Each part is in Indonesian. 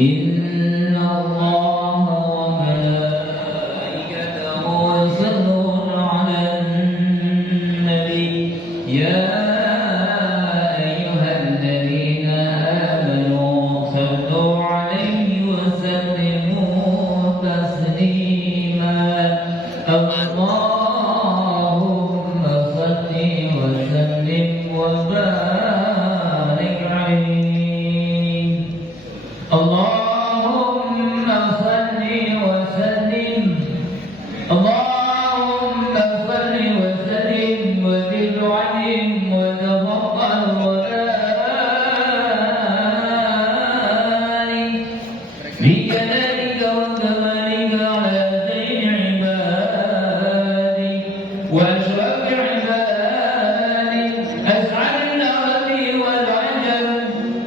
إن الله وملائكته يصلون على النبي يا أيها الذين آمنوا صلوا عليه وسلموا تسليما اللهم صل وسلم وبارك عليه اللهم صل وسلم اللهم صل وسلم وزد وعلم وتفضل وبارك بجلالك وكمالك على خير عبادك واشرف عبادك اسعد الارض والعجم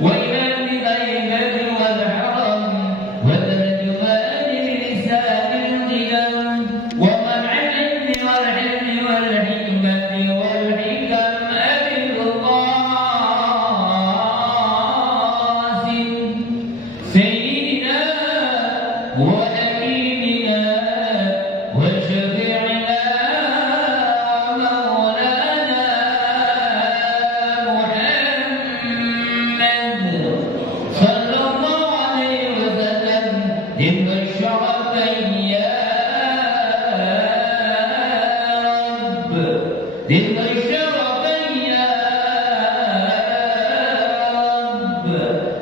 وامام الغيبه والحرم وترجمان لسان القيام ومنع العلم والحلم والحكمه والحكم ابي القاسم سيدنا وحبيبنا وشفيعنا ومولانا محمد صلى الله عليه وسلم ذم الشرفين يا رب ذم الشرفين يا رب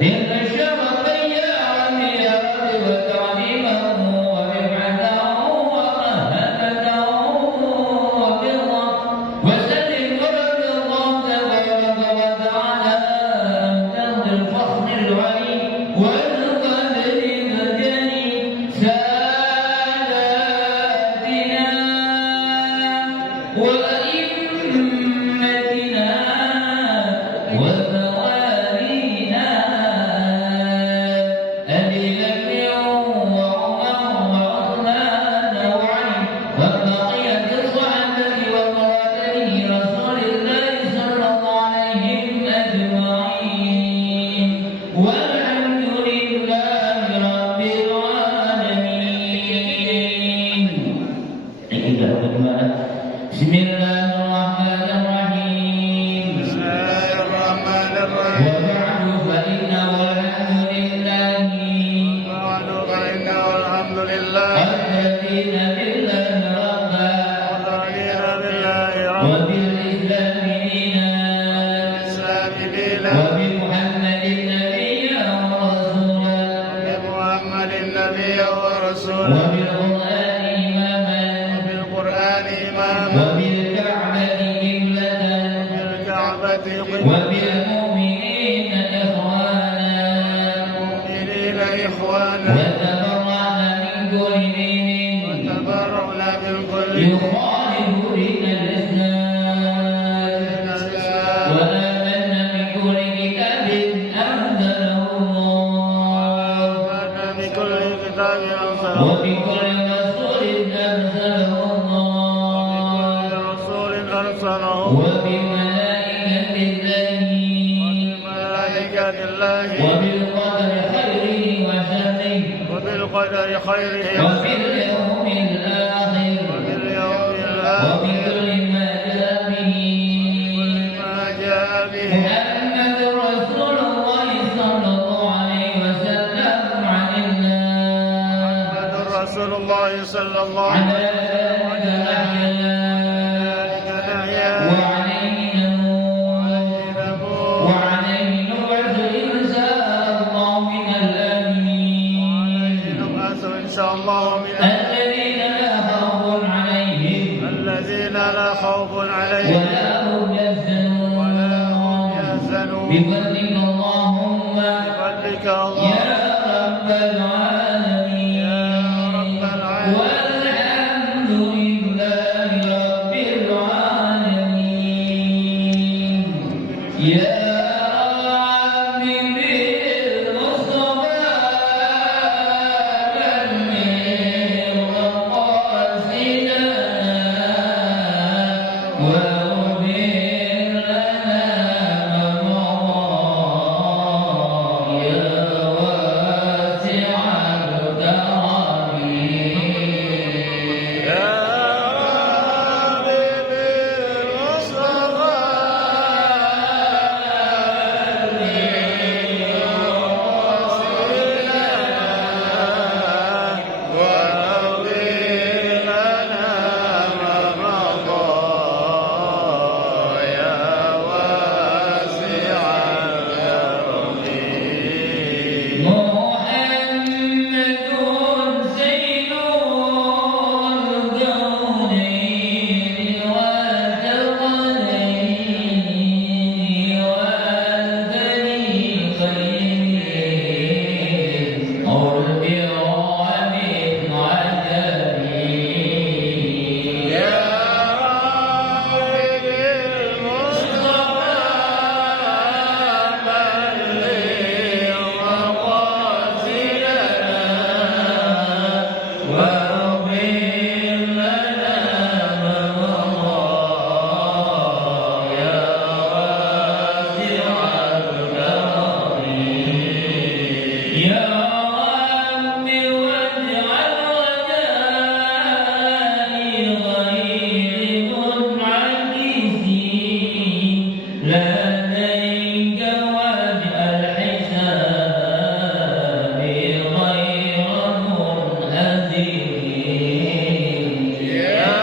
ذم الشرفين يا رب يا رب وتعظيمه ورفعته ومهبته وبره وسلم ورد الله تبارك وتعالى أنت الفخر العلي والقدر الجلي ساداتنا وأئمتنا وموالينا أبي بكر وعمر وعثمان وعلي وبقية الصحابة وقرابة رسول الله صلى الله عليهم أجمعين والحمد لله رب العالمين. بسم الله الرحمن الرحيم. بسم الله الرحمن الرحيم. وبعد فإنه الحمد لله وبعد فإنه الحمد لله الذين بالله ربا والرضين بالله ربا وبالإسلام دينا والإسلام دينا وبمحمد نبيا ورسولا وبمحمد نبيا ورسولا وبالقرآن إماما وبالقرآن إماما وبالكعبة قبلة وبالكعبة قبلة وبالمؤمنين إخوانا المؤمنين إخوانا وتبرأنا من كل دين وتبرأنا من كل يخالف دين الإسلام وآمنا بكل كتاب أنزله الله وآمنا بكل كتاب أنزله وبكل رسول أرسله الله رسول أرسله وبملائكة الله وبملائكة الله وبالقدر خيره وشره وبالقدر خيره وباليوم الآخر وباليوم الآخر وبكل ما جاء به ما جاء به محمد رسول الله صلى الله عليه وسلم عن الله محمد رسول الله صلى الله على عليه ذلك نحيا وعليه نموت وعليه نبعث إن شاء الله من الآمنين نبعث إن شاء الله من الذين لا خوف عليهم الذين لا خوف عليهم ولا هم يحزنون يحزنون بفضلك اللهم بفضلك الله يا رب العالمين يا رب العالمين والحمد لله رب العالمين يا رب بالمصطفى كمل مقاصدنا واغفر لنا ما مضى يا يا رب واجعل رجائي غير منعكس لديك واجعل حسابي غير منهزم يا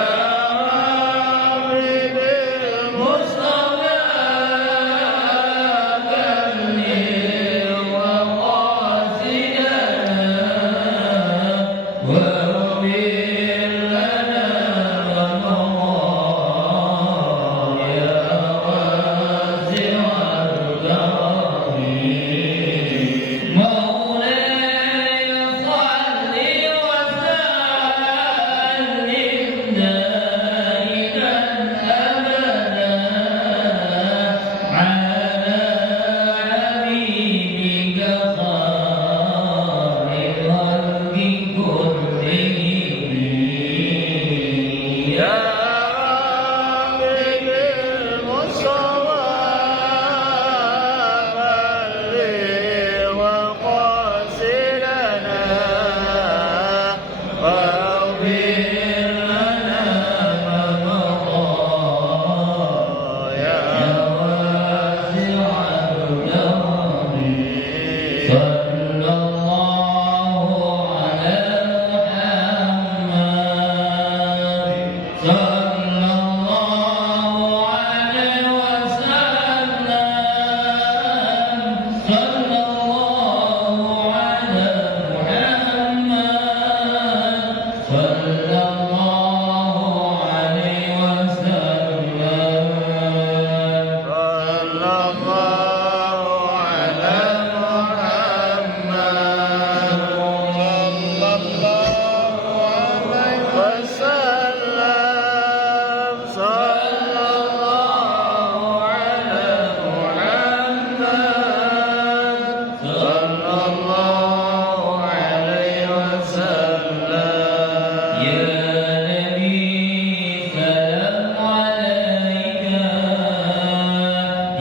ربي بالمصطفى كمل وقاصدنا واغفر لنا يا واسع الكرم مولاي صل وسلم دائما أبدا على حبيبك خير الخلق كلهم يا ربي بالمصطفى بلغ وقاصدنا واغفر لنا ما مضى يا واسع الكرم صلى الله على محمد صلى الله عليه وسلم صلى الله على محمد صلى الله عليه وسلم صلى الله على محمد صلى الله عليه وسلم صلى الله على محمد صلى الله عليه وسلم يا نبي سلام عليك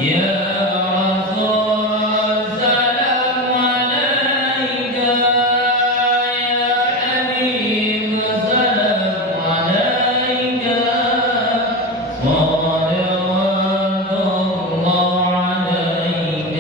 يا رسول سلام عليك يا حبيب سلام عليك صلوات الله عليك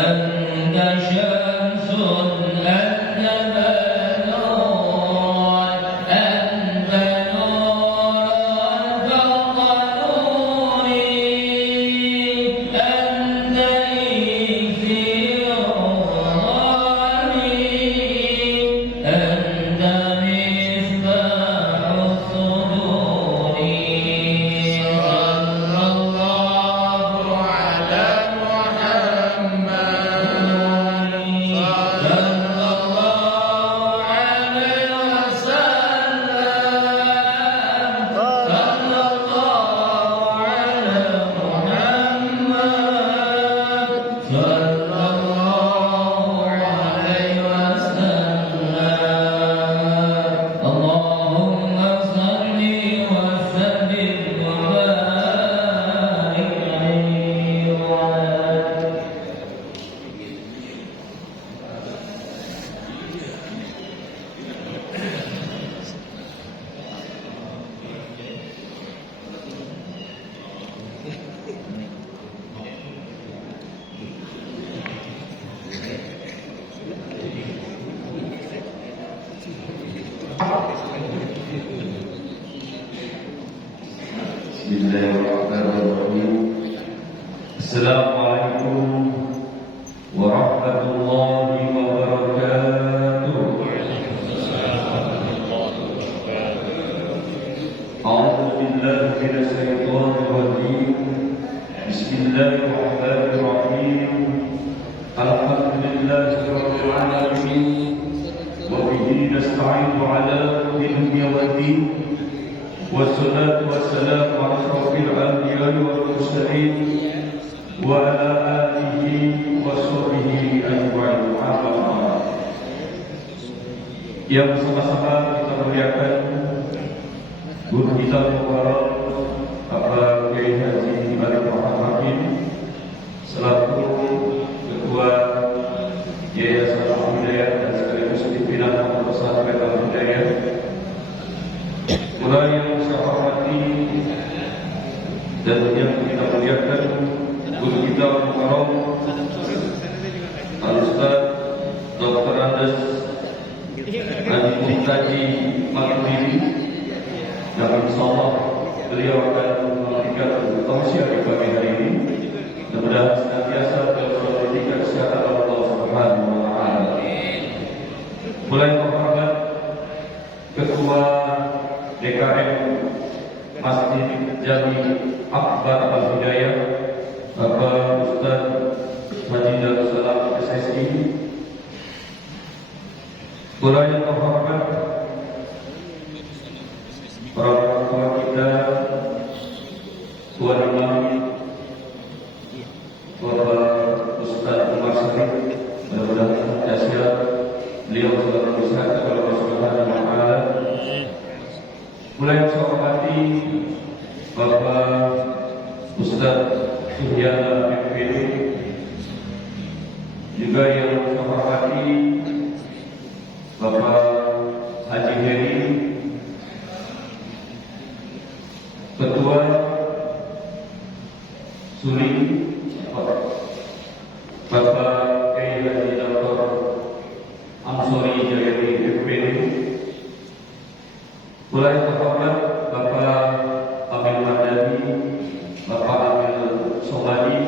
أنت شمس أنت بدر أنت نور فوق نوري أنت إكسير ظلمي أنت مصباح الصدور صلى الله على اللهم صل وسلم وبارك عليه وعلى بسم الله الرحمن الرحيم. السلام عليكم ورحمة الله وبركاته. أعوذ بالله من الشيطان الرجيم. بسم الله الرحمن الرحيم. الحمد لله رب العالمين وبه نستعين على أمر الدنيا والدين الدين والصلاة والسلام على أشرف الأنبياء والمرسلين وعلى آله وصحبه أجمعين. Yang sama-sama kita muliakan guru kita Mubarak Bapak Kiai Haji Arif Muhammad selaku Ketua Yayasan Al-Hidayah dan sekaligus pimpinan Pondok Pesantren Al-Hidayah. Mulai yang saya hormati dan yang kita muliakan guru kita Mubarak Al-Ustaz Dr. Andes Haji Muhtaji Maghribi, dan insyaallah beliau akan memberikan tausiah di pagi hari ini. Mudah-mudahan senantiasa beliau diberikan kesehatan Allah Subhanahu wa taala. Mulai menghormat Ketua DKM Masjid Jami Akbar Al-Hidayah Bapak Ustaz Haji Darussalam SSI. Mulai yang terhormat para orang tua kita, Tuan Imam Bapak Ustaz Umar Syarif, mudah-mudahan sehat, beliau selalu sehat kepada Allah Subhanahu wa taala. Mulai yang saya hormati Bapak Ustaz Suhyana MPD, juga yang saya hormati Bapak Haji Heri, Ketua Suri, Bapak Kiai Haji Dr. Amsori Jayadi FPD, mulai terhormat Bapak Amil Madani, Bapak Amil Somadi,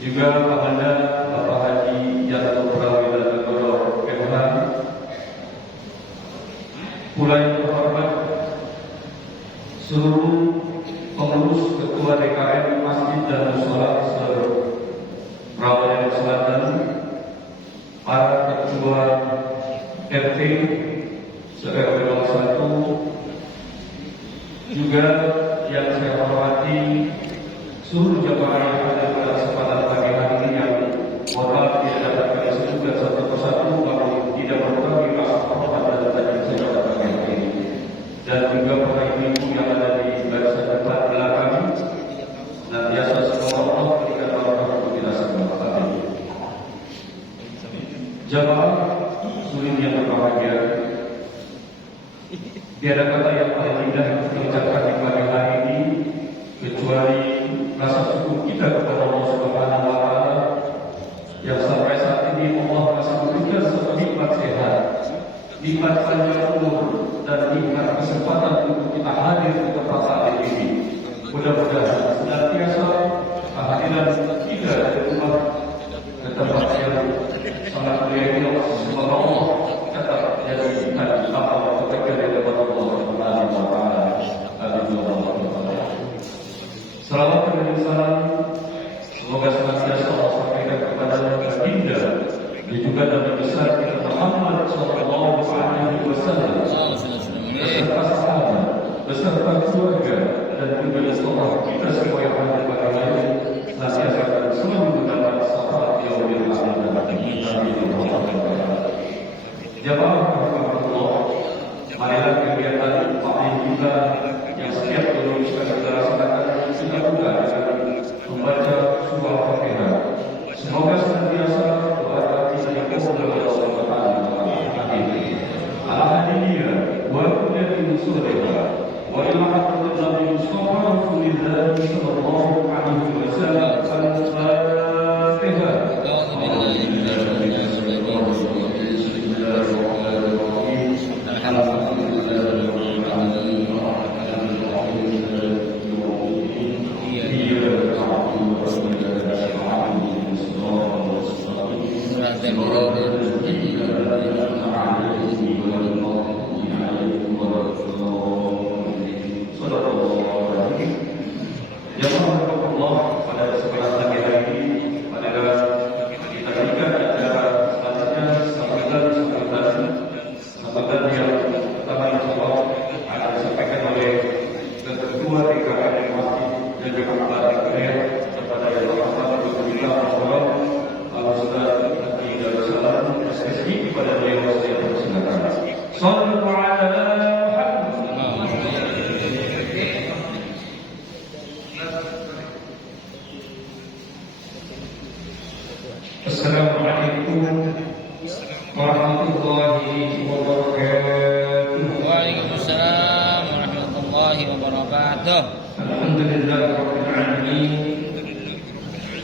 juga Komandan Bapak Haji Jatuh Prawira Negoro Kemhan. Mulai terhormat seluruh pengurus Ketua DKM Masjid dan Mushola Rawamangun Selatan, para Ketua RT se-RW 01, juga yang saya hormati seluruh jamaah yang ada pada kesempatan pagi hari ini yang mohon maaf tidak dapat kami sebutkan satu persatu kalau tidak berbagi rasa hormat dan tadi saya pada pagi hari ini, dan juga para ibu yang ada di barisan depan belakang. Nantiasa semoga Allah berikan barokah untuk kita semua. Amin. Jamaah muslimin yang berbahagia, tiada kata yang paling indah diucapkan di pagi hari ini kecuali rasa syukur kita kepada Allah Subhanahu wa taala yang sampai saat ini Allah masih memberikan satu nikmat sehat, nikmat panjang umur, dan nikmat kesempatan untuk kita hadir di tempat saat ini. Mudah-mudahan senantiasa kehadiran kita di rumah ke tempat yang sangat mulia ini, semoga Allah tetap menjadikan apa kebaikan dari Allah Subhanahu wa taala. Salawat dan salam semoga senantiasa Allah sampaikan kepada baginda dan juga Nabi besar kita Muhammad sallallahu alaihi wasallam, beserta sahabat, beserta keluarga, dan juga beserta kita semua yang ada pada hari senantiasa akan selalu mendapat syafaat yaumil akhir. Jamaah rahmatullah, marilah kegiatan paling kita yang setiap dulu kita laksanakan kita buka dengan membaca surah Al-Fatihah. Semoga senantiasa doa kita yang kepada Allah Subhanahu wa taala. Amin. Alhamdulillah wa kullatin surah wa ila hadratin Nabi Muhammad sallallahu alaihi wasallam. Al-Fatihah. Yang Waalaikumsalam warahmatullahi wabarakatuh. Alhamdulillahirabbil alamin.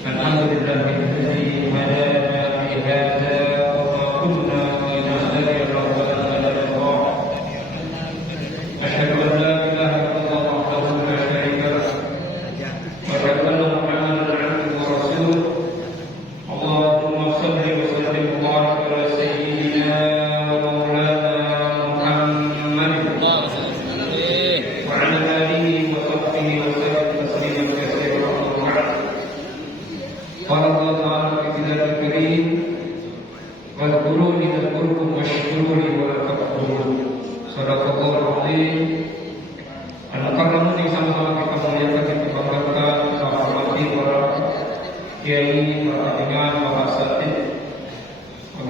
Alhamdulillahilladzi hadana li hadza wa ma kunna linahtadiya lawla an hadana Allah. Asyhadu an la ilaha illallah wahdahu la syarika lah. Wa asyhadu anna Muhammadan 'abduhu wa rasuluh. Allahumma shalli wa sallim wa barik ala sayyidina wa maulana Muhammad wa ala alihi wa sahbihi wa sallam tasliman katsiran. قال الله تعالى في كتابه الكريم واذكروني اذكركم واشكروا لي ولا تكفرون. صدق الله العظيم. Al-Mukarramun yang sama-sama kita muliakan, kita banggakan, kita hormati para kiai, para imam, para asatidz,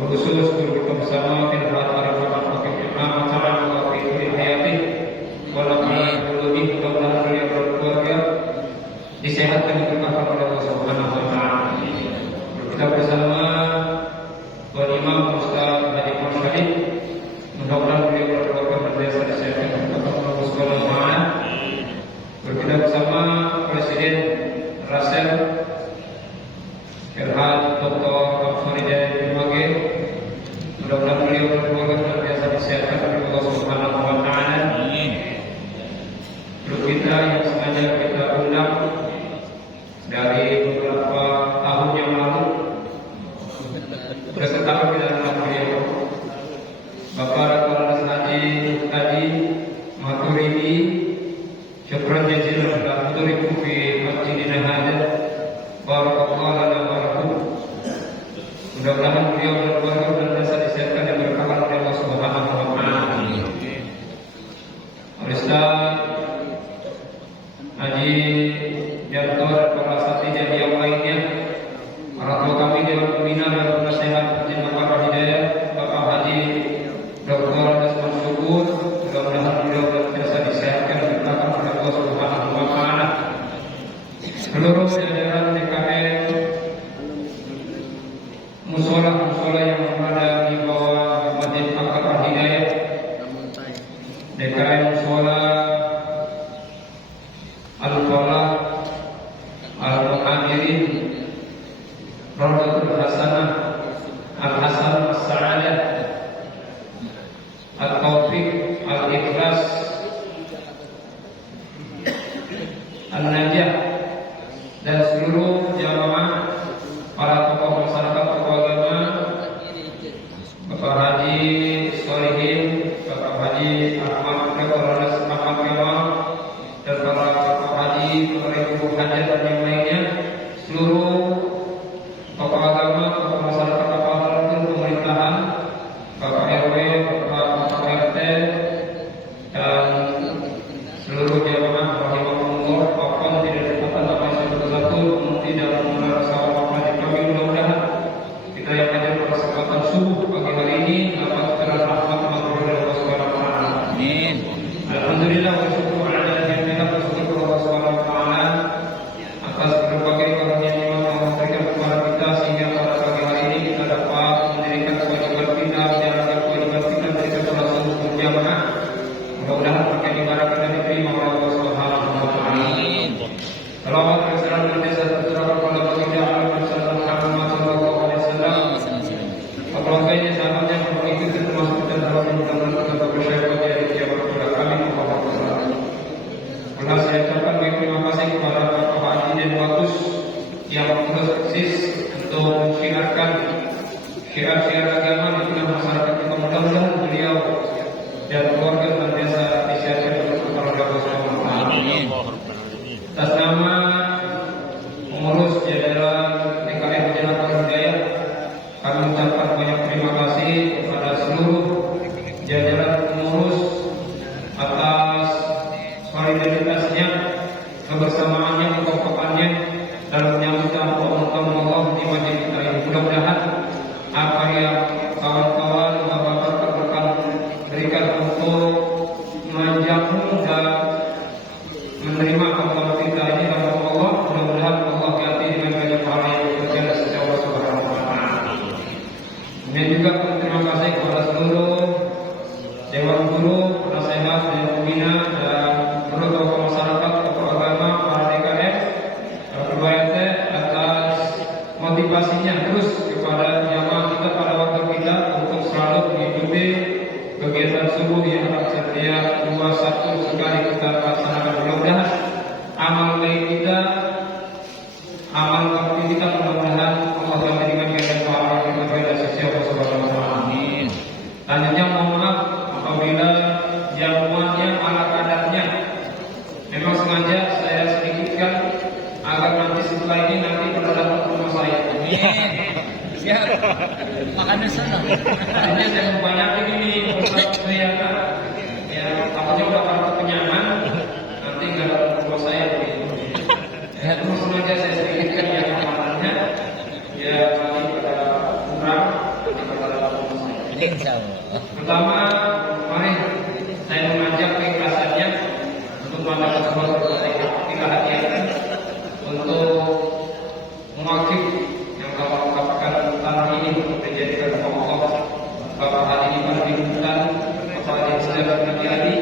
khusus guru kita bersama Firhat Arifat Fakih Imam Ta'ala wa fi kulli hayati wa la ta'ala mudah-mudahan beliau berkeluarga disehatkan dan diberkahkan oleh Allah Subhanahu wa taala. Kita bersama Tuan Imam Ustaz Haji Mursyid, mudah-mudahan beliau berkeluarga berjasa disehatkan dan diberkahkan oleh Allah Subhanahu wa taala. Kita bersama Presiden Rasel Firhat Dr. Absuri Jaya Mage, mudah-mudahan beliau berkeluarga berjasa disehatkan oleh Allah Subhanahu wa taala. Guru kita yang sengaja kita undang dari beberapa tahun yang lalu berserta di dalam beliau Bapak Dr. Haji Tadi Maturidi, syukran jazilan atas hudurikum fi masjidina hadzal. Barakallahu lana wa lakum. Mudah-mudahan beliau berkeluarga dan bisa disehatkan dan berkah oleh Allah Subhanahu wa taala. Ustaz Haji Janto dan para asatidz yang lainnya, para tua kami Dewan Pembina dan Penasehat Masjid Bapak Hidayah, Bapak Haji Dr. Desmond Syukur, mudah-mudahan beliau berjasa disehatkan dan berkah oleh Allah Subhanahu wa taala. Seluruh jajaran DKM musola yang berada di bawah Masjid Bapak Hidayah, DKM musola Al-Falah, Al-Muhajirin, Rawdatul Hasanah, Al-Hasan As-Sa'adah, Al-Taufiq, Al-Ikhlas, Al-Najah, dan seluruh jamaah, para tokoh masyarakat, tokoh agama, Bapak Haji Solihin, Bapak Haji Ahmad Kemal, dan para Bapak Haji, para Ibu Hajat dan yang lainnya, seluruh tokoh agama, tokoh masyarakat, tokoh aparatur pemerintahan, Bapak RW, Bapak RT, dan seluruh jamaah rahimahumullah, apapun tidak disebutkan nama satu-satu, tidak mengenal sahabat wajib kami, mudah-mudahan kita yang hadir pada kesempatan subuh pagi hari ini dapat terang rahmat maghfirah dari Allah Subhanahu wa taala. Amin. Alhamdulillah wa syukur ala ni'matillah wa syukur Allah Subhanahu wa taala atas berbagai karunia nikmat yang Allah berikan kepada kita sehingga pada pagi hari ini kita dapat mendirikan kewajiban kita, menjalankan kewajiban kita mendirikan salat subuh berjamaah. Mudah-mudahan pakai ibadah kita diterima oleh Allah Subhanahu wa taala. Amin. Salawat dan salam tercurahkan kepada baginda Muhammad sallallahu alaihi wasallam. Apalagi sahabatnya mengikuti termasuk dan dalam mudah-mudahan kita bersyukur dari kiamat kepada kami Muhammad sallallahu alaihi wasallam. Pernah saya ucapkan terima kasih kepada Bapak Haji dan Bagus yang terus eksis untuk mensiarkan syiar-syiar agama di tengah masyarakat kita. Mudah-mudahan beliau dan keluarga senantiasa disiarkan oleh Allah Subhanahu wa taala. Atas nama pengurus jajaran DKM Jalan Hidayah, kami ucapkan banyak terima kasih kepada seluruh jajaran pengurus atas solidaritasnya, kebersamaannya, kekokohannya dalam menyambut tamu Allah di masjid kita ini. Mudah-mudahan apa yang kawan-kawan Bapak berikan untuk pembina dan menurut tokoh masyarakat, tokoh agama, para DKM, Ketua RT atas motivasinya terus kepada jamaah kita, pada waktu kita untuk selalu mengikuti kegiatan subuh yang setiap 21 sekali kita laksanakan. Mudah-mudahan amal baik kita, amal bakti kita, mudah-mudahan Allah akan berikan kita pahala kepada sisi Allah Subhanahu wa taala. Amin. Selanjutnya mohon maaf apabila jamuannya ala kadarnya. Memang sengaja saya sedikitkan agar nanti setelah ini nanti pada datang ke rumah saya. Siap. Makannya sana. Hanya saya membanyakin ini Ustaz Riyana. Ya, takutnya udah pada kenyangan nanti nggak datang ke rumah saya begitu. Ya, terus sengaja saya sedikitkan yang makanannya. Ya, nanti pada kurang nanti pada datang ke rumah saya. Insyaallah. Pertama, mari saya mengajak keikhlasannya untuk mata tersebut kita hati-hati untuk mewakili yang Bapak mengatakan tanah ini untuk dijadikan pokok. Bapak hari ini mendirikan Bapak yang sedang terjadi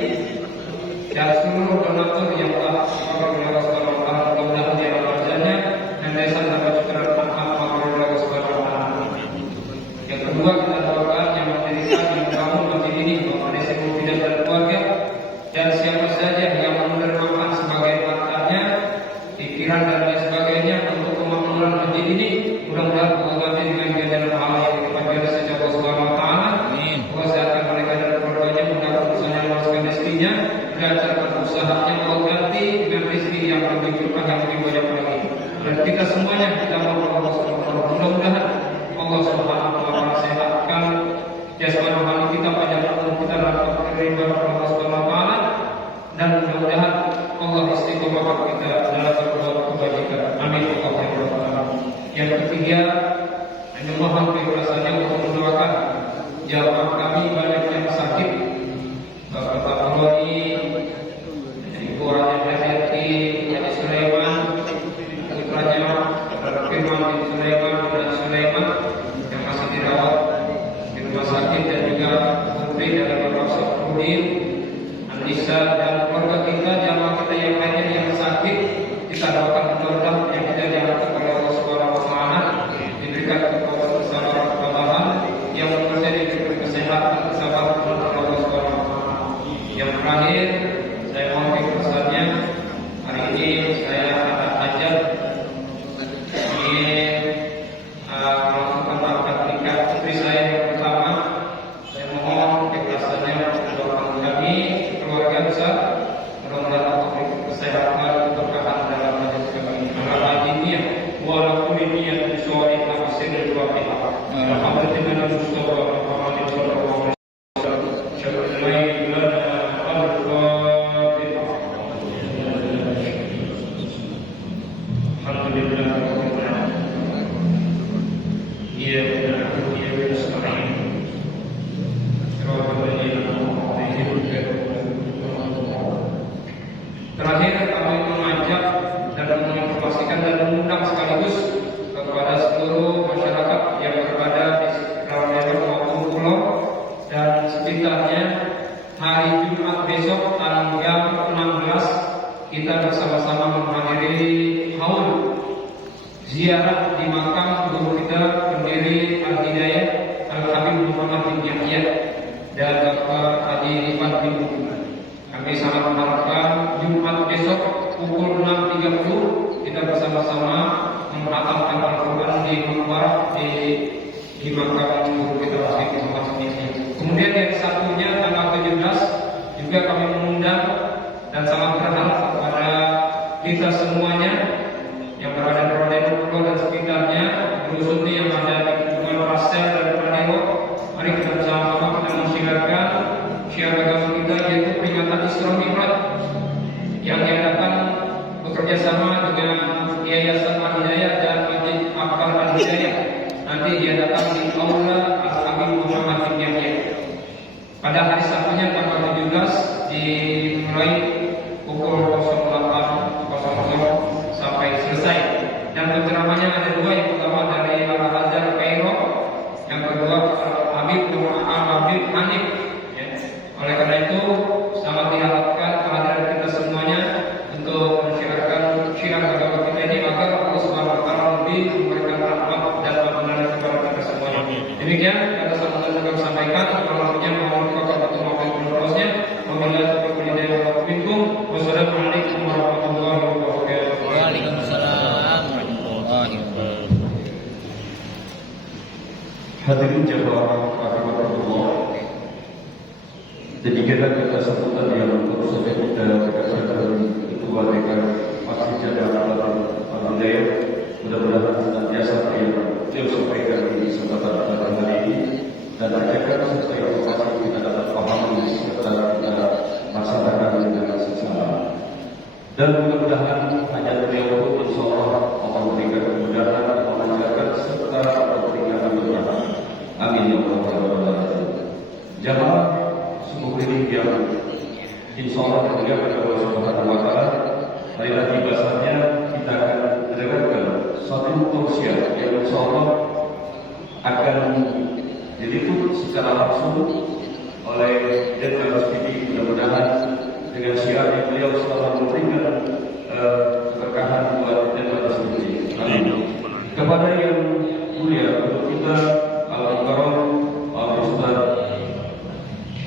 dan seluruh donatur yang telah dipakai oleh Allah Subhanahu wa taala, mudah-mudahan dia kerjanya dan desa dapat cukran amal Allah Subhanahu wa taala. Yang kedua, kita doakan yang mendirikan yang membangun masjid ini Bapak Desa Mufidah dan keluarga dan siapa saja yang menerima sebagai partnernya, pikiran dan lain sebagainya untuk pembangunan masjid ini, mudah-mudahan Allah ganti dengan ganjaran pahala yang dipanjatkan sejak Allah Subhanahu wa taala. Amin. Allah sehatkan mereka dan keluarganya, mudah-mudahan usahanya meluaskan rezekinya, lancarkan usahanya, Allah ganti dengan rezeki yang lebih berkah, yang lebih banyak lagi. Dan kita semuanya kita mohon Allah Subhanahu wa taala, mudah-mudahan Allah Subhanahu wa taala sehatkan jasmani rohani kita, panjang umur kita dapat keridhaan Allah Subhanahu wa taala, dan mudah-mudahan Allah istiqomah kita dalam berbuat kebajikan. Amin. Yang ketiga, hanya mohon keikhlasannya untuk mendoakan jamaah kami banyak yang sakit, Bapak Roni, Ibu Hayati, Haji Sulaiman, putranya Firman bin Sulaiman dan Sulaiman yang masih dirawat di rumah sakit, dan juga putri dari Bapak Sahrudin, Anissa, dan keluarga kita, jamaah kita yang lainnya yang sakit, kita doakan mudah-mudahan yang kita diangkat oleh Allah Subhanahu wa taala, diberikan kekuatan kesabaran, ketabahan yang menjadi kesehatan, kesabaran dari Allah Subhanahu wa taala. Yang terakhir, saya mohon keikhlasannya hari ini saya ada hajat ingin melakukan akad nikah putri saya yang pertama. Saya mohon keikhlasannya untuk doakan kami keluarga besar, mudah-mudahan Allah berikan kesehatan, keberkahan dalam majelis kami. Alhamdulillah, walaupun ini yang disuai tafsir dari dua pihak. Alhamdulillah, Mustafa Muhammad sallallahu alaihi Terakhir, kami mengajak dan menginformasikan dan mengundang sekaligus kepada seluruh masyarakat yang berada di sekitar daerah maupun pulau dan sekitarnya, hari Jumat besok tanggal 16 kita bersama-sama menghadiri haul ziarah di makam guru kita, pendiri Al-Hidayah Al-Habib Muhammad bin Yahya dan Bapak Haji Rifat bin Muhammad. Kami sangat mengharapkan Jumat besok pukul 6.30 kita bersama-sama menghatamkan Al-Quran di makam di makam guru kita Habib Muhammad bin Yahya. Kemudian yang satunya tanggal 17 juga kami mengundang dan sangat berharap kepada kita semuanya yang berada di Rodewo Pulau dan sekitarnya, khususnya yang ada di lingkungan Pasir dan Rodewo. Mari kita bersama-sama kita mensiarkan syiar agama kita, yaitu peringatan Isra Mi'raj yang diadakan bekerja sama dengan Yayasan Al-Hidayah dan Masjid Akbar Al-Hidayah. Nanti diadakan di Aula Al-Habib Muhammad bin Yahya pada hari Sabtunya tanggal 17 dimulai pukul 08.00 sampai selesai. Dan penceramahnya ada dua, yang pertama dari Al-Azhar Kairo, yang kedua Habib Hanif. Ya. Oleh karena itu sangat diharapkan Hadirin jamaah rahimahullah. Demikianlah kata sambutan yang baru saja kita bacakan Ketua Dekan Masjid Jamaah Al-Hidayah. Mudah-mudahan senantiasa yang beliau sampaikan di kesempatan pada hari ini dan ajarkan serta informasi kita dapat pahami serta kita laksanakan dengan seksama. Dan mudah-mudahan hajat beliau pun insyaallah Allah memberikan kemudahan, melancarkan serta memberikan kemudahan. Amin ya rabbal alamin. Jamaah sungguh ini yang insyaallah dimuliakan oleh Allah Subhanahu wa taala. Marilah tiba saatnya kita akan mendengarkan satu tausiah yang insyaallah akan diliput secara langsung oleh Jenderal Spidi. Mudah-mudahan dengan syiar yang beliau selalu memberikan keberkahan buat Jenderal Spidi. Amin. Kepada yang mulia untuk kita Al-Mukarram Ustaz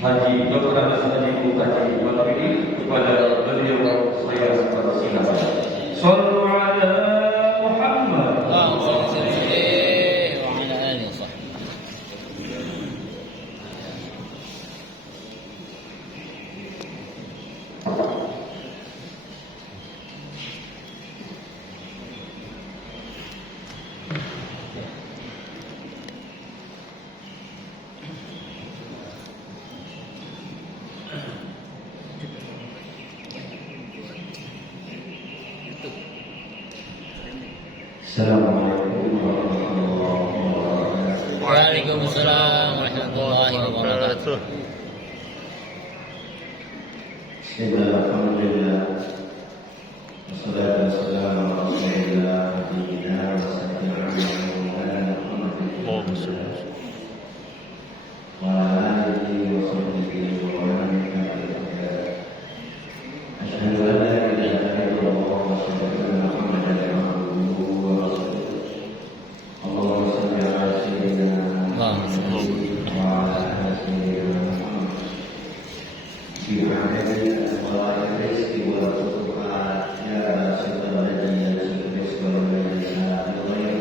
Haji Dr. Andes Haji Haji Batwidi, kepada beliau saya persilakan. Sallu ala Muhammad. Allahumma salli wa ala alihi wa sahbihi. Assalamualaikum warahmatullahi wabarakatuh. Waalaikumsalam warahmatullahi wabarakatuh. Alhamdulillah. Wassalatu wassalamu ala rasulillah nabiyina wa sallallahu wa ala alihi wa sahbihi wa man tabi'ahum. Asyhadu an la ilaha illallah wa asyhadu anna Muhammadan abduhu wa rasuluh. Allahumma shalli ala sayyidina Muhammad wa ala ali sayyidina Muhammad. Bihadiri al-walai rizki wa tutuhat ya rasulullah ya rasulullah ya rasulullah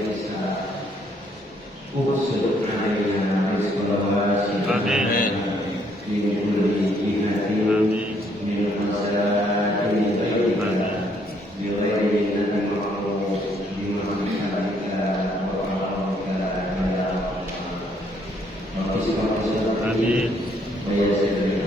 usul alaina rizqul wasi amin min kulli jihatin min masakin bayyina bi ghairi nadma'u bi masyarika wa rahmaka ya Allah. Amin. Wa yassir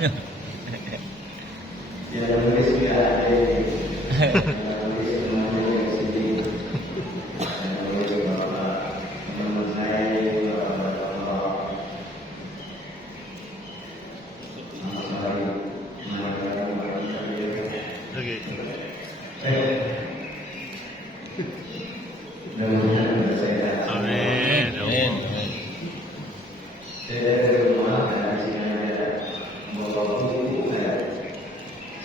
Ya nulis juga ada. Nulis semuanya di sini. Nulis bapak teman saya bapak. Mudah-mudahan sehat. Amin. Saya dari rumah dan di sini ada bawa buku kan.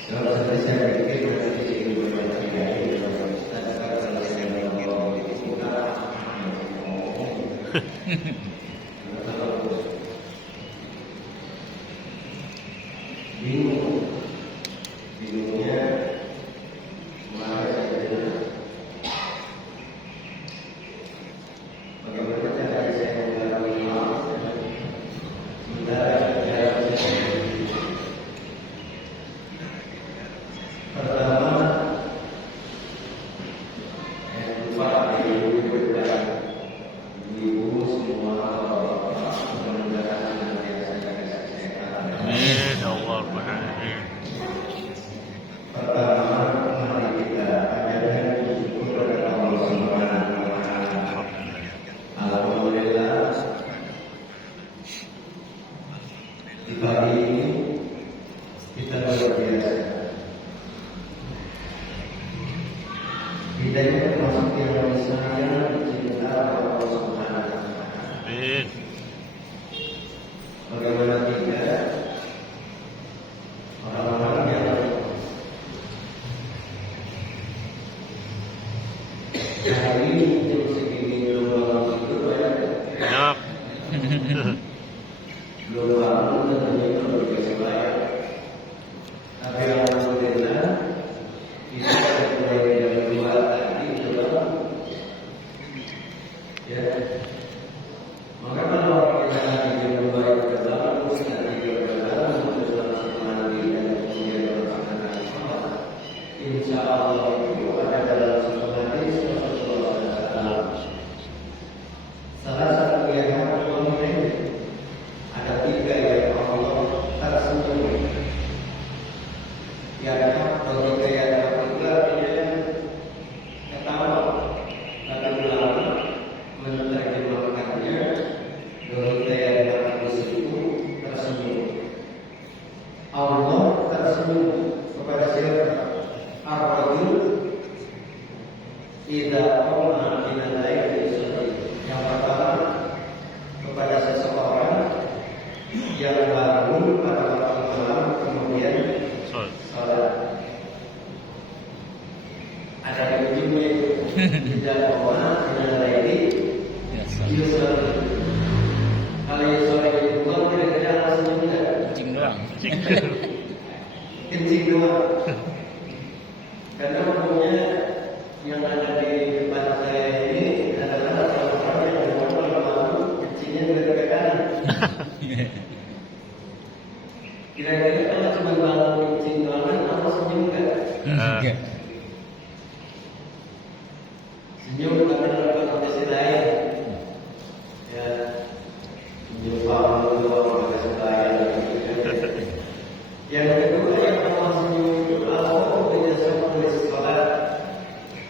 Kalau saya pikir nanti di sini berbaca dari Ustaz kalau saya bawa buku bingungnya kemarin saya dengar bagaimana cara saya mengalami sementara pertama lupa ibu semua bapak mudah-mudahan senantiasa sehat. Amin. Allahumma amin. Pertama, mari kita ajarkan bersyukur kepada Allah Subhanahu wa Ta'ala. Alhamdulillah, di pagi ini kita luar biasa. Kita ini termasuk yang disayang dicinta oleh Allah Subhanahu wa Ta'ala. Amin. Bagaimana tidak orang-orang yang hari ini jam segini belum bangun tidur banyak. Yap. Belum bangun tentunya itu berbeda banyak. Tapi alhamdulillah kita sudah mulai jam 2 tadi belum. Ya. Maka kalau orang kita lagi jam 2 itu bangun, nanti berjalan untuk langsung mandi dan kemudian melaksanakan sholat. Insya Allah itu ada dalam satu hadis Rasulullah SAW. Salah satu yang penting ada 3 yang Allah tersenyum. Yang logika yang ketiga dia ketawa, lalu ulama menerjemahkannya logika yang bagus itu tersenyum. Allah tersenyum kepada siapa? Ar-rajul idza qama ila laili yusalli. Yang pertama kepada seseorang yang bangun pada waktu malam kemudian salat. Ada ujungnya itu idza qama ila laili yusalli. Kalau sore itu bukan kira-kira senyum enggak? Kencing doang. Kencing doang. Karena umumnya yang ada di depan saya ini adalah orang yang malam kencingnya berbeda kanan. Kira-kira kalau cuma bangun kencing doang, apa senyum enggak? Senyum tapi dalam konteks lain. Ya, senyum paham doang konteks lain. Yang kedua yang pertama senyum itu Allah menyesal oleh sholat.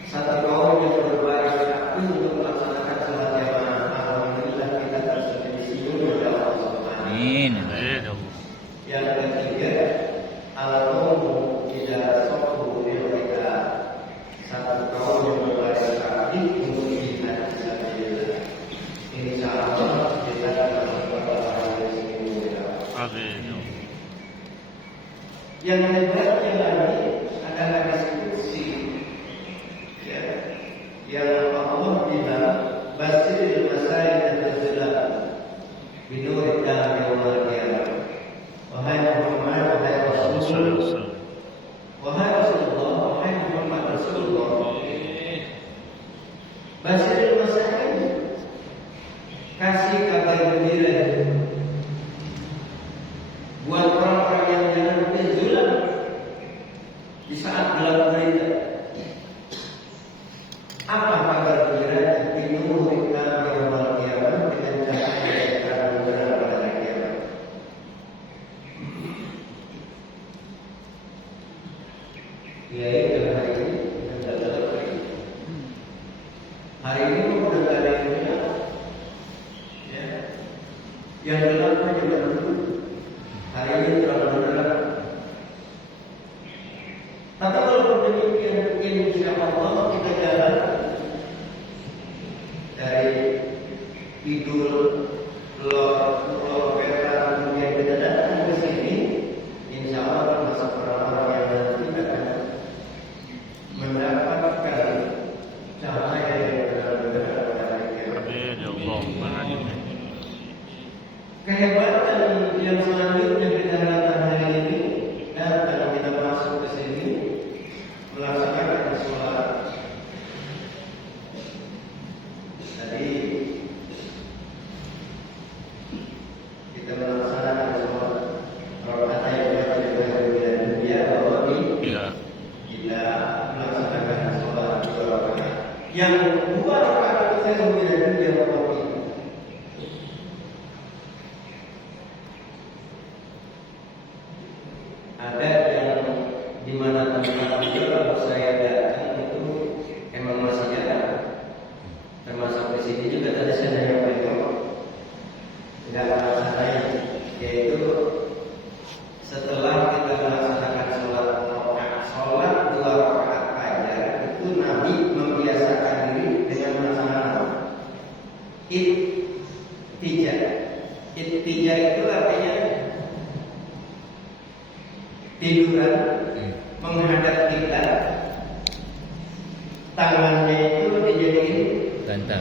Satu kaum yang berbaik hati untuk melaksanakan sholat jamaah. Alhamdulillah kita tersenyum senyum oleh Allah Subhanahu. Amin. Yang ketiga, al-qawmu idza sabu mereka satu kaum yang berbaik hati untuk jihad fisabilillah. Insyaallah kita akan berpahala semuanya. Amin. Yang hebatnya lagi adalah diskusi, ya, yang Allah bilang basiril masail al-zilal binur dan yawmal qiyamah. Wahai Muhammad, wahai Rasulullah, wahai Rasulullah, wahai Muhammad Rasulullah, basiril masail, kasih kabar gembira buat orang-orang yang jalan berjualan galernya, ya, yang gelapnya juga dulu. Hari ini terlalu gelap. Tapi kalau demikian, insya Allah kita jalan dari Kidul, Lor, Wetan, kemudian kita datang ke sini, insya Allah termasuk orang-orang yang nanti akan mendapatkan cahaya yang benar-benar dari kehebatan yang selanjutnya kita lihat hari ini. Dan kalau kita masuk ke sini melaksanakan sholat, jadi kita melaksanakan sholat rakaat yang dan dunia bahwa kita melaksanakan sholat 2 rakaat. Yang 2 rakaat itu saya kemudian dunia bahwa ada yang dimana tempat itu kalau saya datang itu emang masih jarang, termasuk di sini juga tadi saya menyampaikan nggak rasanya, yaitu setelah kita melaksanakan sholat 2 rakaat fajar itu Nabi membiasakan diri dengan melaksanakan ittija. Ittija itu artinya tiduran menghadap kiblat, tangannya itu dijadiin bantal.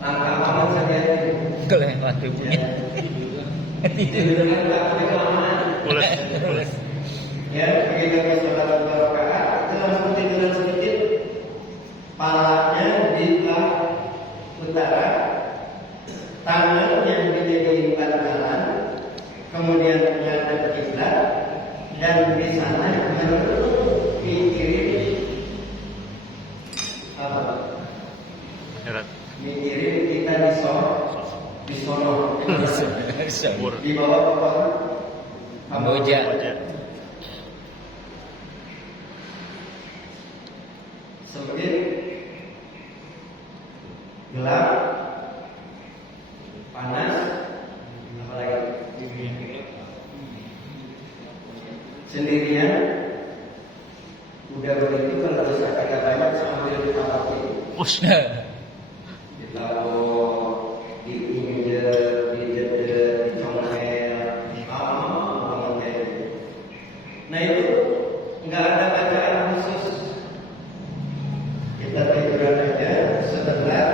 Langkah aman saja. Kelewat punya. Tidur dengan kaki kelamaan. Boleh. Ya, begitu kita sholat 2 rakaat, kita langsung tiduran sedikit. Palanya di belah utara, tangannya dijadiin bantalan. Kemudian menghadap kiblat dan di sana mikirin apa? Mikirin kita di sono di bawah pohon Kamboja. Sempit, gelap, panas, apalagi sendirian. Udah begitu kalau dosa kita banyak sambil ditaruh ditaruh diinjek, dijedek, dicongkel, nah itu nggak ada bacaan khusus. Kita tiduran aja setelah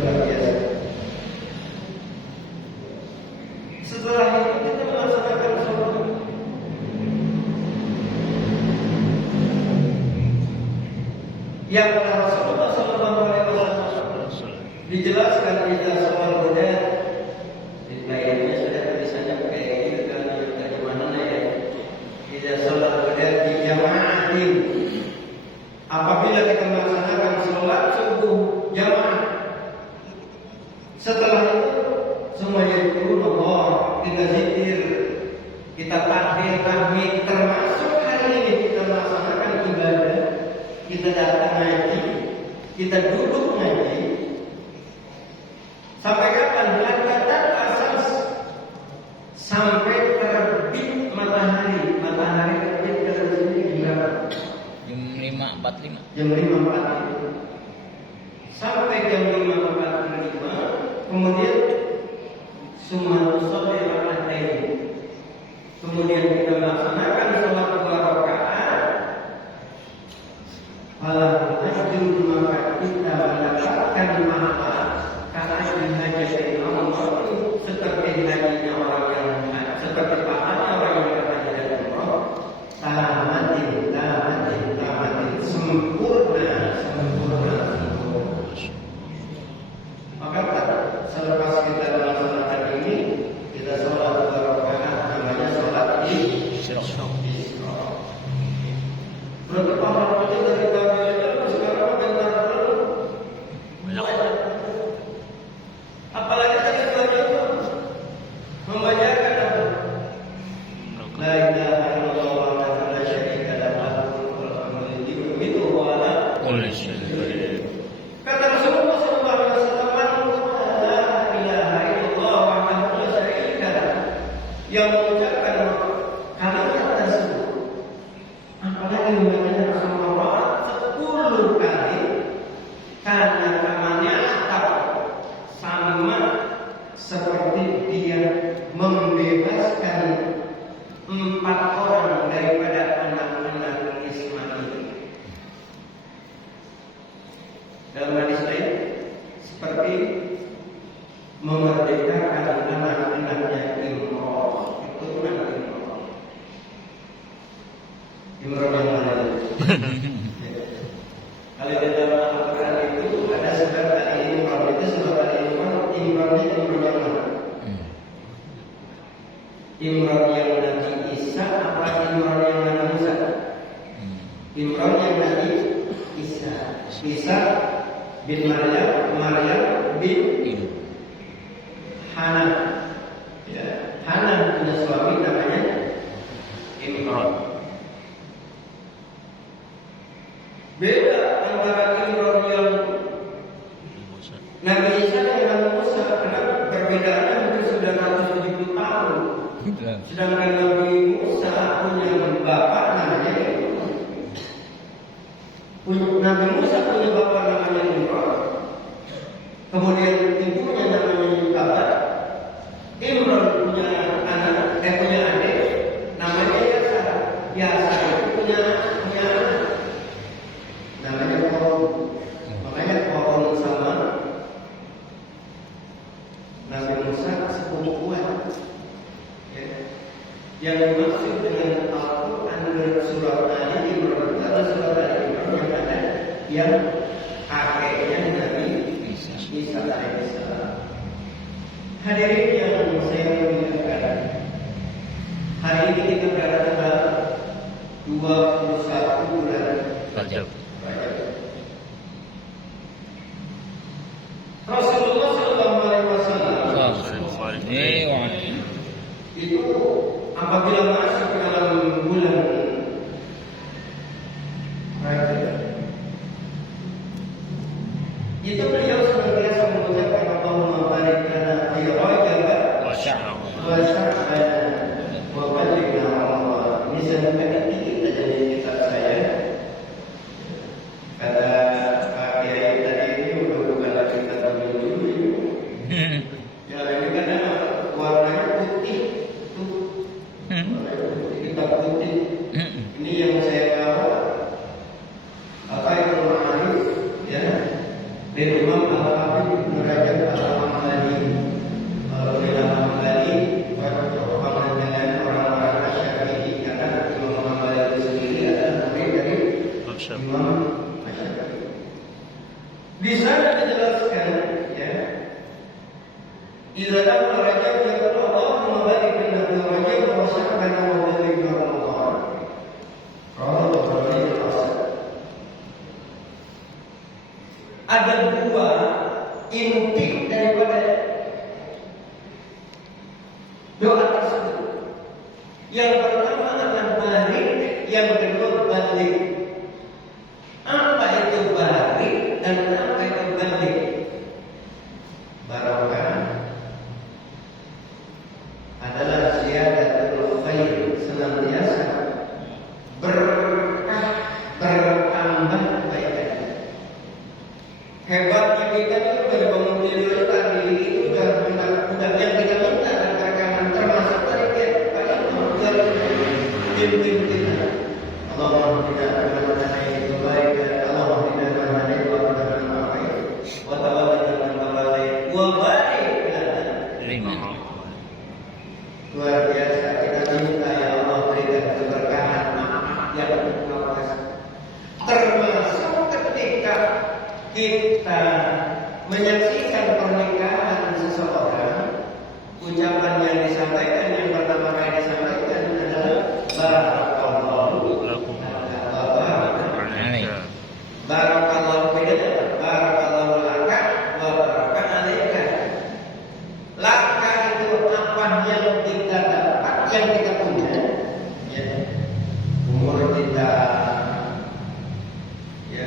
biasa. Setelah itu kita melaksanakan sholat. Yang Rasulullah SAW dijelaskan kita sholat berbeda. Lainnya sudah tulisannya kayak gitu kan, bagaimana ya? Kita sholat berbeda di jamaatin. Apabila kita melaksanakan sholat subuh jamaah, setelah itu semuanya turun Allah, kita zikir, kita takbir, tahmid, termasuk hari ini kita melaksanakan ibadah, kita datang ngaji, kita duduk ngaji. Sampai kapan? Langkah asas sampai terbit matahari. Matahari terbit dari sini berapa? Jam 5.45. Jam 5.45. Sampai jam 5.45, kemudian sunnah sholat rakaatain. Kemudian kita melaksanakan sholat 2 rakaat. Alhamdulillah, maka kita mendapatkan pahala karena hajat Allah seperti hajinya orang yang seperti pahala orang yang berhaji dan umrah. Tamatin sempurna. Maka selepas kita melaksanakan ini, kita sholat 2 rakaat, namanya sholat Isra. Berarti pahalanya dari kami sekarang bentar dulu. Apalagi tadi belajar membacakan apa? La ilaha illallah wa la syarika كل شيء قدير. Kata Rasulullah sallallahu alaihi wasallam, la ilaha illallah wahdahu la syarika lah. Yang mengucapkan kalimat tersebut, apalagi membacanya Rasulullah 10 kali, karena namanya atau sama seperti dia membebaskan 4 orang daripada anak-anak Ismail. Dalam hadis lain seperti memerdekakan anak-anaknya Imran, keturunan Imran. Imran yang mana itu? Kalau di dalam Al-Quran itu ada surat Al-Imran, itu surat Al-Imran, Imrannya Imran yang mana? Imran yang Nabi Isa apa Imran yang Nabi Musa? Imran yang Nabi Isa. Isa bin Maryam, Maryam bin Hana. Ya, Hana punya suami namanya Imran. Beda antara Imran yang Nabi Isa dan Nabi Musa, karena perbedaannya mungkin sudah 170 tahun. Sedangkan Nabi Musa punya bapak namanya Imran. Nabi Musa punya bapak namanya Imran. Kemudian ibunya namanya Yusuf. Imran punya adik namanya Yasa. Yasa itu punya anak namanya Korun. Makanya Korun sama Nabi Musa sepupuan. Yang dimaksud dengan Al-Quran surat Ali Imran atau surat Ali Imran yang ada yang kakeknya Nabi Isa alaihissalam. Hadirin yang saya muliakan, hari ini kita berada tanggal 21 bulan Rajab. Rasulullah sallallahu alaihi wasallam itu apabila masuk ke dalam bulan Rajab, itu beliau senantiasa mengucapkan Allahumma barik lana fi Rajab wa Sya'ban wa ballighna Ramadan. Ini saya kita jadi kitab saya. Kata Pak Kiai tadi ini udah bukan lagi kata Juli. Ya ini karena warnanya putih tuh. Kitab putih. Ini yang saya bawa. Apa itu Ma'arif? Ya. Dari Imam Al-Hafidh Ibnu Rajab Al-Hambali. Al-Hambali berhubungan dengan orang-orang Asy-Syafi'i, karena Imam Al-Hambali itu sendiri adalah murid dari Imam Asy-Syafi'i. Di sana dijelaskan, ya, idza dakhala Rajab yaqulu Allahumma barik lana fi Rajab wa Sya'ban wa ballighna Ramadan. Rawahu Bukhari. Ada 2 inti daripada doa tersebut. Yang pertama adalah barik, yang kedua balik. Apa itu barik dan apa itu balik? Barokah adalah ziyadatul khair, senantiasa berkah, bertambah kebaikan. Hebatnya kita itu pada bangun tidur tadi itu sudah yang kita minta dan berkahan, termasuk tadi Pak Imam pimpin kita. Allah tidak akan itu baik dan Allah tidak akan itu baik. Wa tawalla dan tawalla wa barik lana. Luar biasa, kita minta ya Allah berikan keberkahan, yang berkuasa. Termasuk ketika kita menyaksikan pernikahan seseorang, ucapan yang disampaikan yang pertama kali disampaikan adalah barakallahu lakum. Barakallahu fiika, barakallahu laka, wa baraka alaika. Laka itu apa yang kita dapat, yang kita punya, ya. Umur kita, ya.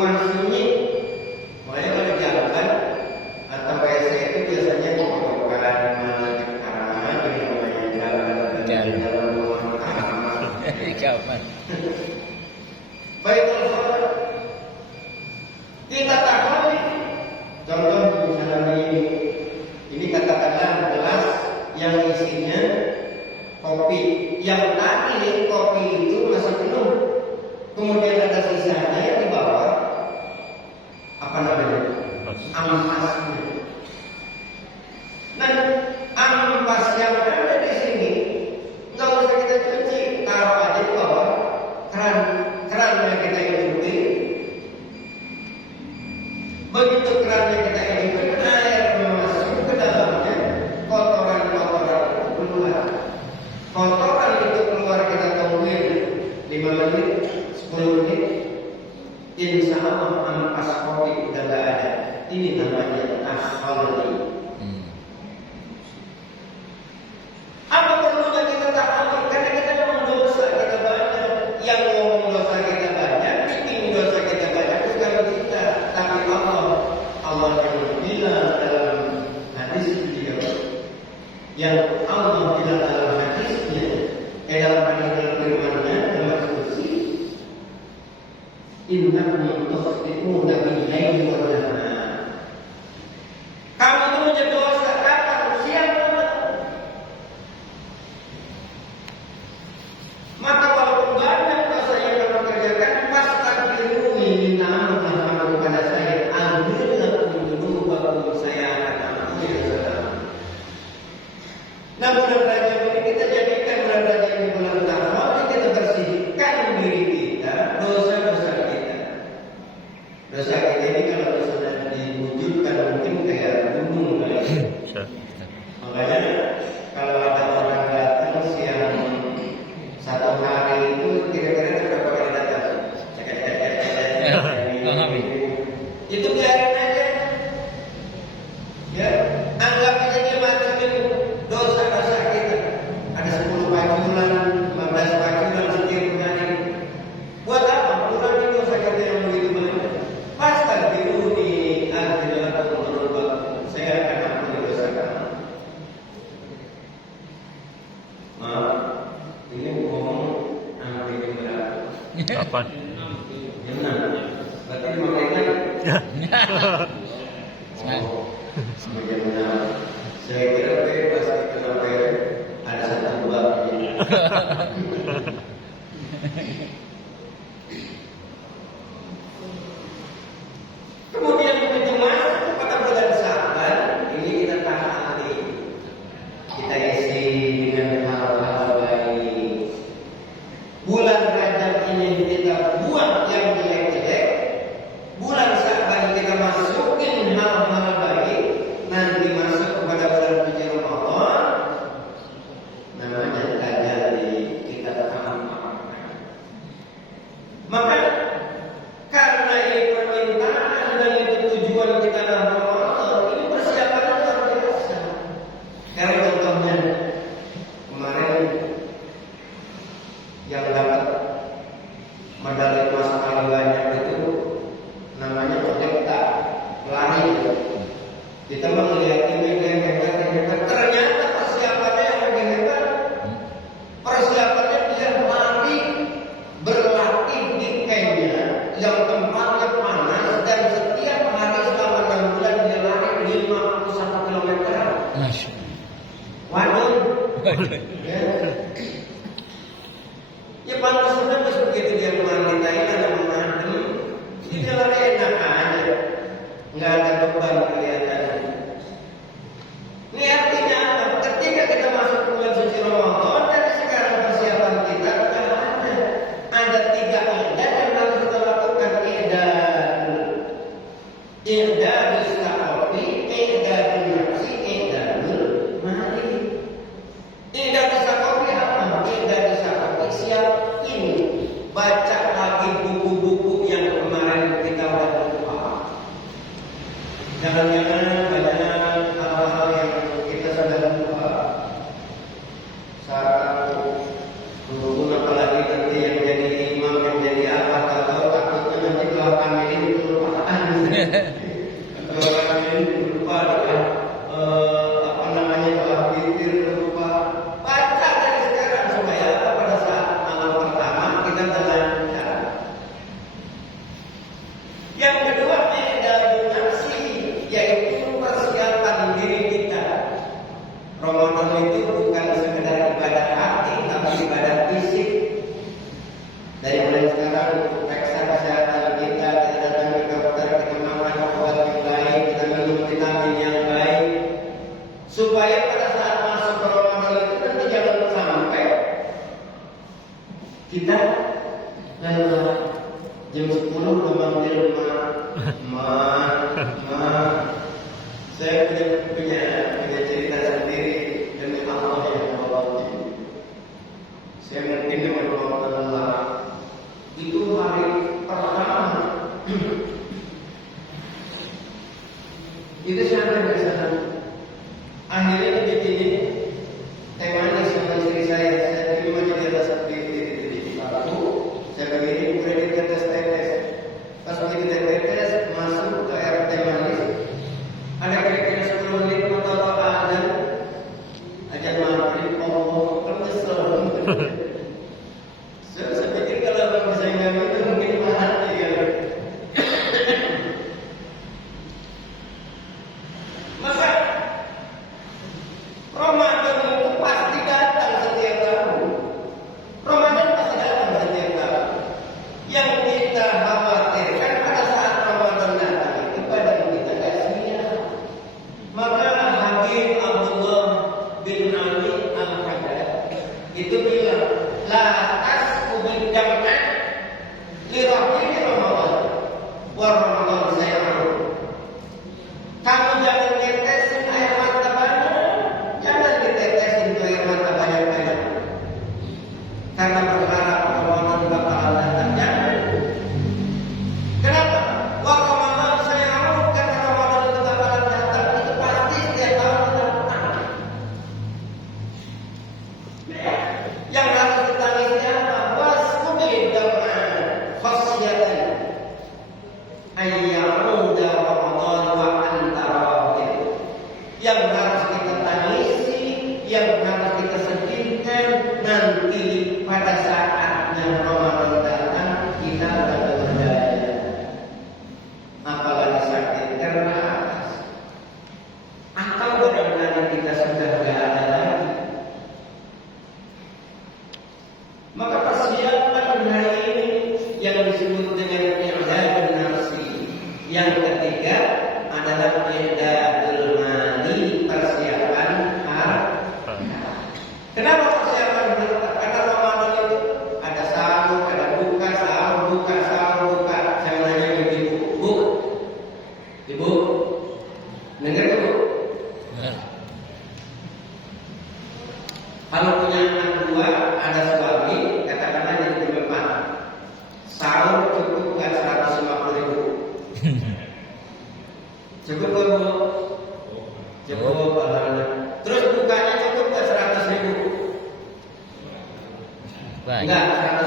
rumah sunyi, makanya kalau dijalankan atau WC itu biasanya bukan karena jalan rumah. Kapan? Baik, kita tahu contoh misalnya ini katakanlah gelas yang isinya kopi, yang tadi kopi itu masih penuh, kemudian ada sisanya yang di bawah apa namanya ampasnya. Nah, ampas yang ada di sini nggak usah kita cuci, taruh aja di bawah keran yang kita ikuti. Begitu kerannya kita ikuti, air masuk ke dalamnya, kotoran-kotoran itu keluar. Kotoran itu keluar, kita tungguin 5 menit, 10 menit, insya Allah ampas kopi udah gak ada. Ini namanya akholi. Apa perlunya kita tahu? Karena kita memang dosa kita banyak. Yang ngomong dosa kita banyak, bikin dosa kita banyak bukan kita, tapi Allah yang bilang dalam hadis beliau, yang Allah bilang dalam hadisnya, dalam hadis firman-Nya dalam kursi, innakum tukhti'una bil-laili wan-nahar. Kamu itu menjadi dosa kapan? Siang atau malam? Maka walaupun banyak dosa yang kamu kerjakan, fastaghfiru minna Allah kepada saya, ambillah dulu saya akan ampuni dosa. Nah, bulan Rajab ini kita jadikan bulan Rajab ini bulan Ramadan, kita bersihkan diri kita, dosa-dosa kita. Dosa kita ini kalau sudah diwujudkan mungkin kayak gunung kali. Makanya kalau ada orang datang siang 1 hari itu kira-kira berapa kali datang? Itu biarin aja. Ya, anggap aja dia masukin dosa-dosa kita. Ada 10 paculan, 15 paculan setiap hari. Buat apa? Kurangi dosa kita yang begitu banyak. Fastaghfiruni aghfir lakum dzunubakum. Saya akan ampuni dosa kamu. Maaf, ini ngomong anak ini berat. Kapan? Benar. Berarti 5 kali lagi. Bagaimana? Saya kira bebas kenapa ada 1 bab ini. Kemudian begitu masuk pada bulan Syaban, ini kita taati, kita isi dengan hal-hal baik. Bulan Rajab ini kita buang yang jelek-jelek. Bulan Syaban kita masukin hal-hal baik. Nanti masuk kepada bulan suci Ramadan, namanya tajalli, kita amalkan. Maka karena ini permintaan dan itu tujuan kita dalam Ramadan, ini persiapannya luar biasa. Karena contohnya kemarin yang dapat medali emas paling banyak itu namanya peserta pelari. Kita melihat ini yang hebat, ternyata persiapannya yang lebih hebat. Persiapannya dia lari berlatih di Kenya yang tempatnya panas, dan setiap hari selama 6 bulan dia lari 51 km. Waduh. Ya pantas sudah begitu dia keluar di Thailand dan mengadem, dia lari enak aja, nggak ada beban kelihatan. Ini artinya apa? Ketika kita masuk bulan suci Ramadan, dari sekarang persiapan kita sudah ada. Ada 3 ibadah yang harus kita lakukan. I'dadul saqafi, i'dadul nafsi, i'dadul mali. I'dadul saqafi apa? I'dadul saqafi siapin, baca lagi buku-buku yang kemarin kita udah lupa. Jangan-jangan banyak hal-hal yang kita sudah lupa. Saat guru apalagi nanti yang jadi imam, yang jadi apa, atau takutnya nanti belakang ini Orang ini lupa apa namanya doa witir lupa. Baca dari sekarang supaya pada saat malam pertama kita terlancar. Yang kedua meditasi, yaitu persiapan diri kita. Ramadan itu bukan sekedar ibadah hati, tapi ibadah fisik. Dari mulai sekarang periksa kesehatan kita datang ke dokter, kita makan obat yang baik, kita minum vitamin yang baik, supaya pada saat masuk ke Ramadan itu nanti jangan sampai kita jam 10 udah manggil saya punya cerita sendiri demi Allah yang Allah. Saya mungkin dengan Allah itu hari pertama itu saya di sana. Akhirnya begini, teh manis sama istri saya terima di atas di batu. Saya berdiri mulai di atas tetes. Pas begitu tetes masuk ke air teh manis. Ada kira-kira 10 menit atau azan. Azan maghrib Allah kesel. Saya pikir kalau saya nggak minum mungkin mati ya. Maka Ramadan itu pasti datang setiap tahun. Ramadan pasti datang setiap tahun. Yang kita khawatirkan pada saat Ramadan datang itu badan kita nggak siap. Maka Habib Abdullah bin Ali Al-Haddad itu bilang, la tasqubil jam'ah li rahim Ramadan wa Ramadan sayarun. Kamu jangan tetesin air mata banyak, jangan ditetesin air mata banyak-banyak. Karena berharap Ramadan bakalan datang, jangan. Kenapa? Wa Ramadan sayarun, karena Ramadan itu bakalan datang, itu pasti setiap tahun datang. Yang harus ditangisnya apa? Wasqubil jam'ah khasyatan ayyauda Ramadan wa anta radin. Yang harus kita tangisi, yang harus kita sedihkan nanti pada saatnya Ramadan datang kita akan berdaya. Apalagi sakit keras atau barangkali kita sudah tidak ada lagi. Maka persiapan hari ini yang disebut dengan i'dadun nafsi. Yang ketiga adalah i'dadul mali, persiapan harta. Kenapa persiapan harta? Karena Ramadan itu ada sahur, ada buka, sahur, buka, sahur, buka. Saya nanya ibu, Bu, Ibu, dengar Bu? Kalau punya anak dua, ada suami, katakanlah jadi berempat. Sahur cukup nggak 150.000? Cukup nggak Bu? Cukup. Terus bukanya cukup nggak 100.000? Enggak,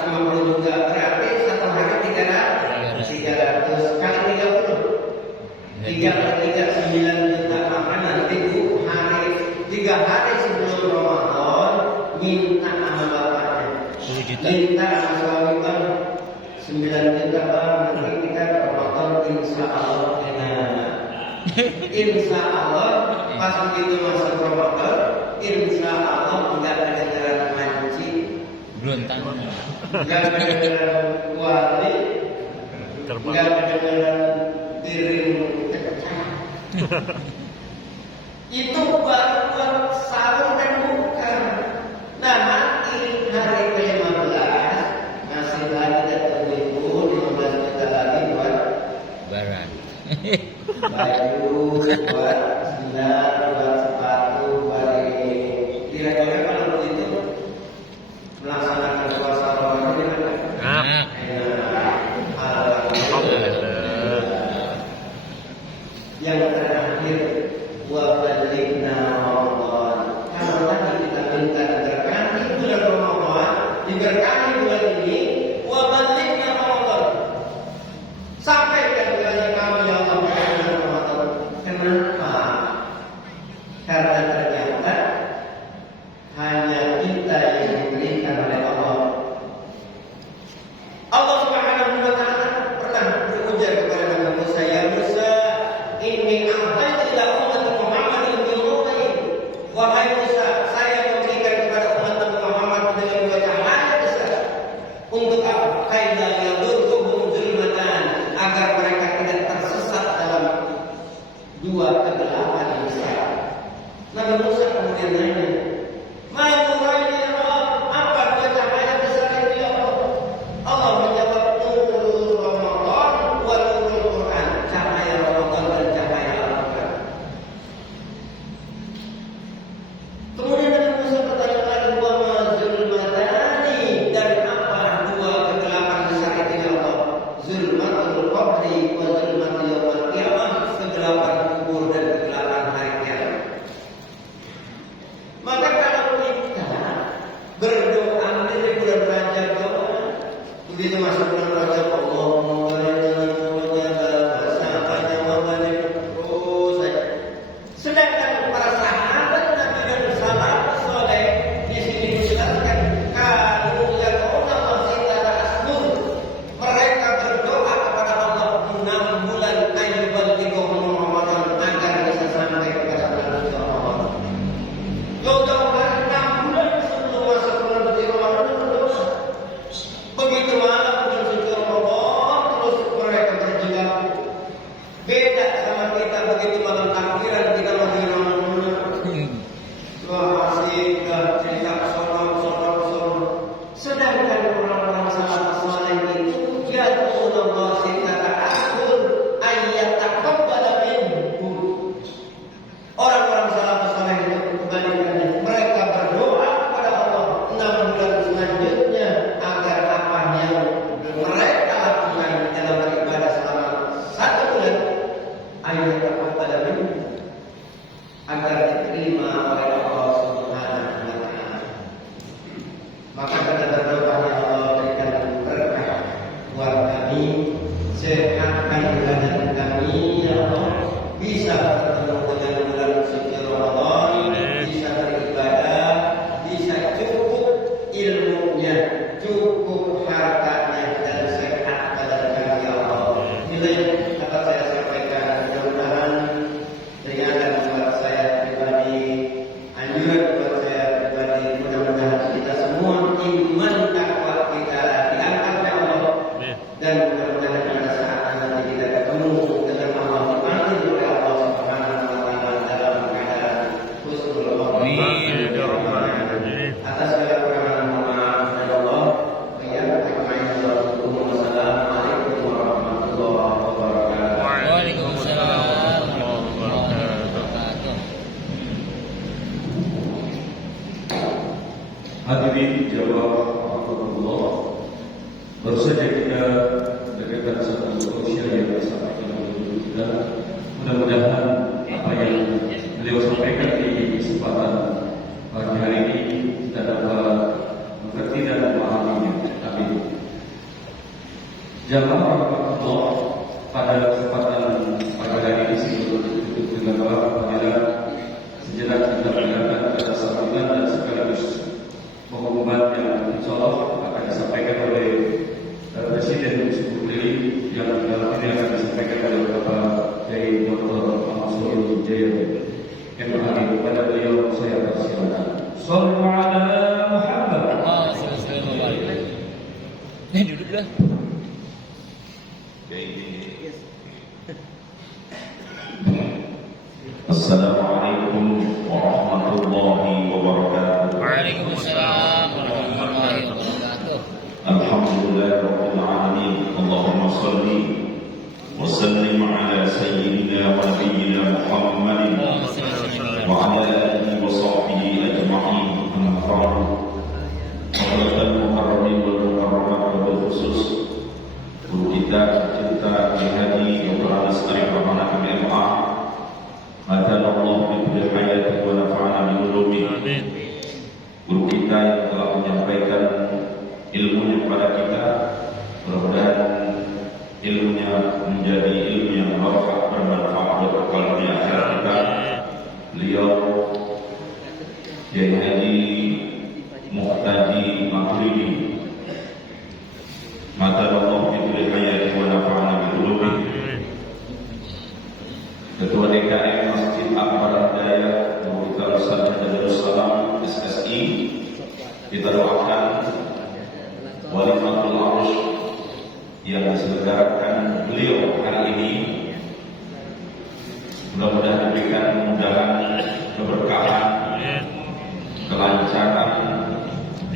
150 juga. Berarti satu hari 300 kali 30. 3 kali 3 9 juta. Maka nanti Bu hari 3 hari sebelum Ramadan minta sama bapaknya, 10 juta. minta sama suami Bang 9 juta Bang, nanti kita Ramadan insya Allah enak. Insya Allah pas begitu masuk Ramadan, insya Allah tidak ada jalan mancing, Berontak. nggak ada jalan wali, nggak ada jalan piring pecah. Itu baru buat sahur dan buka. Nah nanti hari ke-15 masih lagi datang ibu 15 juta lagi buat Barat. baju, buat sendal, buat sepatu, buat ini. Kira-kira kalau begitu melaksanakan puasa Ramadan gimana? Nah, Yang terakhir, wa balighna Ramadan. Kalau tadi kita minta diberkahi bulan Ramadan, diberkahi bulan ini, wa balighna Ramadan. Sampaikan kepada kami ya Allah. dua kegelapan besar. Nabi Musa kemudian nanya, "Ma nurani ya Allah? Apa dua cahaya besar itu ya Allah?" Allah menjawab, "Nurul Ramadan wa nurul Quran." Cahaya Ramadan dan cahaya Al-Quran. Kemudian Nabi Musa bertanya lagi, "Wa ma zulmatani?" Dan apa dua kegelapan besar itu ya Allah? Zulmatul qabri wa zulmatul yaumil qiyamah, kegelapan kubur dan kegelapan hari kiamat. Maka kalau kita berdoa di bulan Rajab doa, begitu masuk bulan Rajab, Allahumma terus saja. Sedangkan para sahabat Nabi dan salafus saleh di sini menjelaskan kalau yaquluna masjidal asnur, mereka berdoa kepada Allah 6 bulan ayyubal tiqahum Ramadan agar bisa sampai kepada bulan Ramadan. Jauh-jauh hari 6 bulan sebelum masuk bulan suci Ramadan berdoa. Begitu malam bulan suci Ramadan terus mereka berjibaku. Beda sama kita, begitu malam takbiran kita masih masih cerita sono. Sedangkan orang-orang salafus saleh itu ya Rasulullah secara akur ayat taqabbala minhum. Orang-orang salafus saleh itu kebalikannya, mereka berdoa kepada Allah 6 bulan selanjutnya agar apa yang mereka lakukan dalam beribadah selama 1 bulan ayat taqabbala minhum agar diterima oleh Allah Subhanahu wa taala. Maka kita berdoa, ya Allah, berikan berkah buat kami, sehatkan badan kami, ya Allah, bisa bertemu dengan bulan suci Ramadan, bisa beribadah, bisa cukup ilmunya, cukup hartanya, dan sehat badan kami, ya Allah. Nilai kata saya sampaikan, mudah-mudahan ringan buat saya pribadi, anjuran buat saya pribadi, mudah-mudahan kita semua iman takwa kita diangkat oleh Allah, dan mudah-mudahan pada saat nanti kita ketemu dengan Allah, dipanggil oleh Allah Subhanahu wa taala dalam keadaan husnul khotimah. Atas segala kekurangan mohon maaf dari Allah. Wassalamualaikum warahmatullahi wabarakatuh. Waalaikumsalam warahmatullahi wabarakatuh. Hadirin jawab Allah. Baru saja kita dengarkan satu usia yang disampaikan oleh kita. Mudah-mudahan apa yang beliau sampaikan di kesempatan pagi hari ini kita dapat mengerti dan memahaminya. Amin. Jamaah Allah, pada kesempatan pagi hari ini sebelum ditutup dengan doa panggilan sejenak kita mendengarkan kata sambutan dan sekaligus pengumuman yang insyaallah akan disampaikan oleh Presiden Republik yang dalam ini akan disampaikan oleh Bapak Kiai Dr. Muhammad Shalih Jaya. Kami kepada beliau saya persilakan. Shallu ala Muhammad. Duduk dah. Assalamualaikum warahmatullahi wabarakatuh. Waalaikumsalam warahmatullahi wabarakatuh. Alhamdulillahirabbil alamin. Allahumma shalli wa sallim ala sayyidina wa nabiyyina Muhammadin wa ala alihi wa sahbihi ajma'in. Amma ba'du. Hadirin mukarramin wal mukarramat wal khusus guru kita Haji Dr. Anas Arif Rahman MA. Maka Allah bibul hayat wa nafa'ana bi ulumi. Guru kita yang telah menyampaikan ilmunya kepada kita, mudah-mudahan ilmunya menjadi ilmu yang bermanfaat buat bekal dunia akhirat kita. Beliau Kiai Haji Muhtaji Maghribi. Maka Allah bibul hayat wa nafa'ana bi ulumi. Ketua DKM Masjid Akbar Daya Mawita Rusana dan Darussalam SSI, kita doakan Walimatul Arus yang diselenggarakan beliau hari ini Mudah-mudahan diberikan kemudahan, keberkahan, kelancaran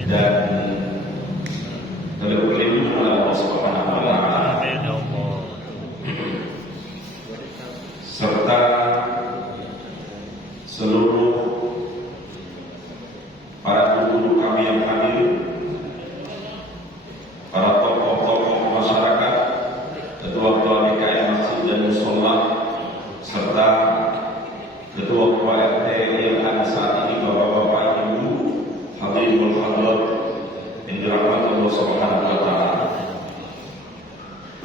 dan perlindungan Allah Subhanahu wa taala. Serta seluruh para guru kami yang hadir, para tokoh-tokoh masyarakat, ketua-ketua DKM Masjid dan Musola, serta ketua-ketua RT yang ada saat ini, bapak-bapak, ibu, hadirin wal hadirat yang dirahmati Allah Subhanahu wa taala.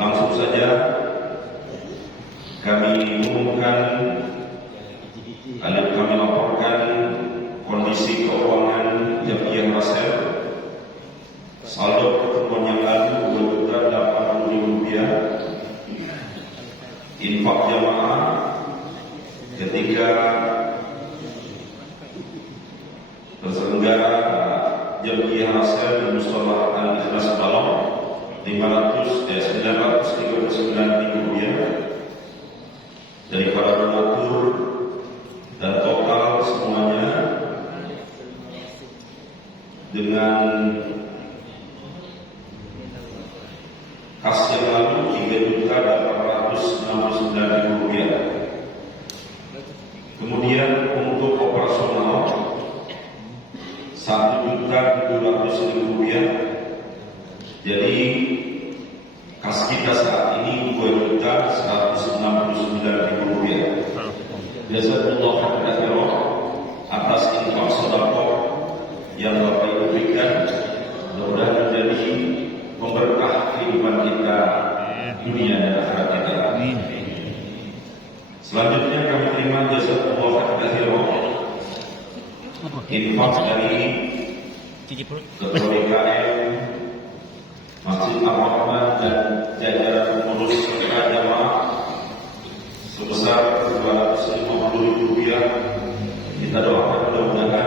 Langsung saja kami umumkan, kami laporkan kondisi keuangan Jamiah Rasel. Saldo pertemuan yang lalu Rp280.000. Infak jamaah ketika terselenggara Jamiah Rasel di Musola Al-Ikhlas Balong Rp939.000 dari para donatur, dan total semuanya dengan kas yang lalu Rp3.869.000. Kemudian untuk operasional Rp1.700.000. Jadi kas kita saat ini Rp2.169.000. Jazakallahu khairan atas infak sedekah yang Bapak Ibu berikan. Mudah-mudahan menjadi memberkah kehidupan kita dunia dan akhirat kita. Selanjutnya kami terima jazakallahu khairan infak dari Ketua DKM Masjid Ar-Rahman dan jajaran pengurus serta jamaah sebesar Rp250.000. Kita doakan mudah-mudahan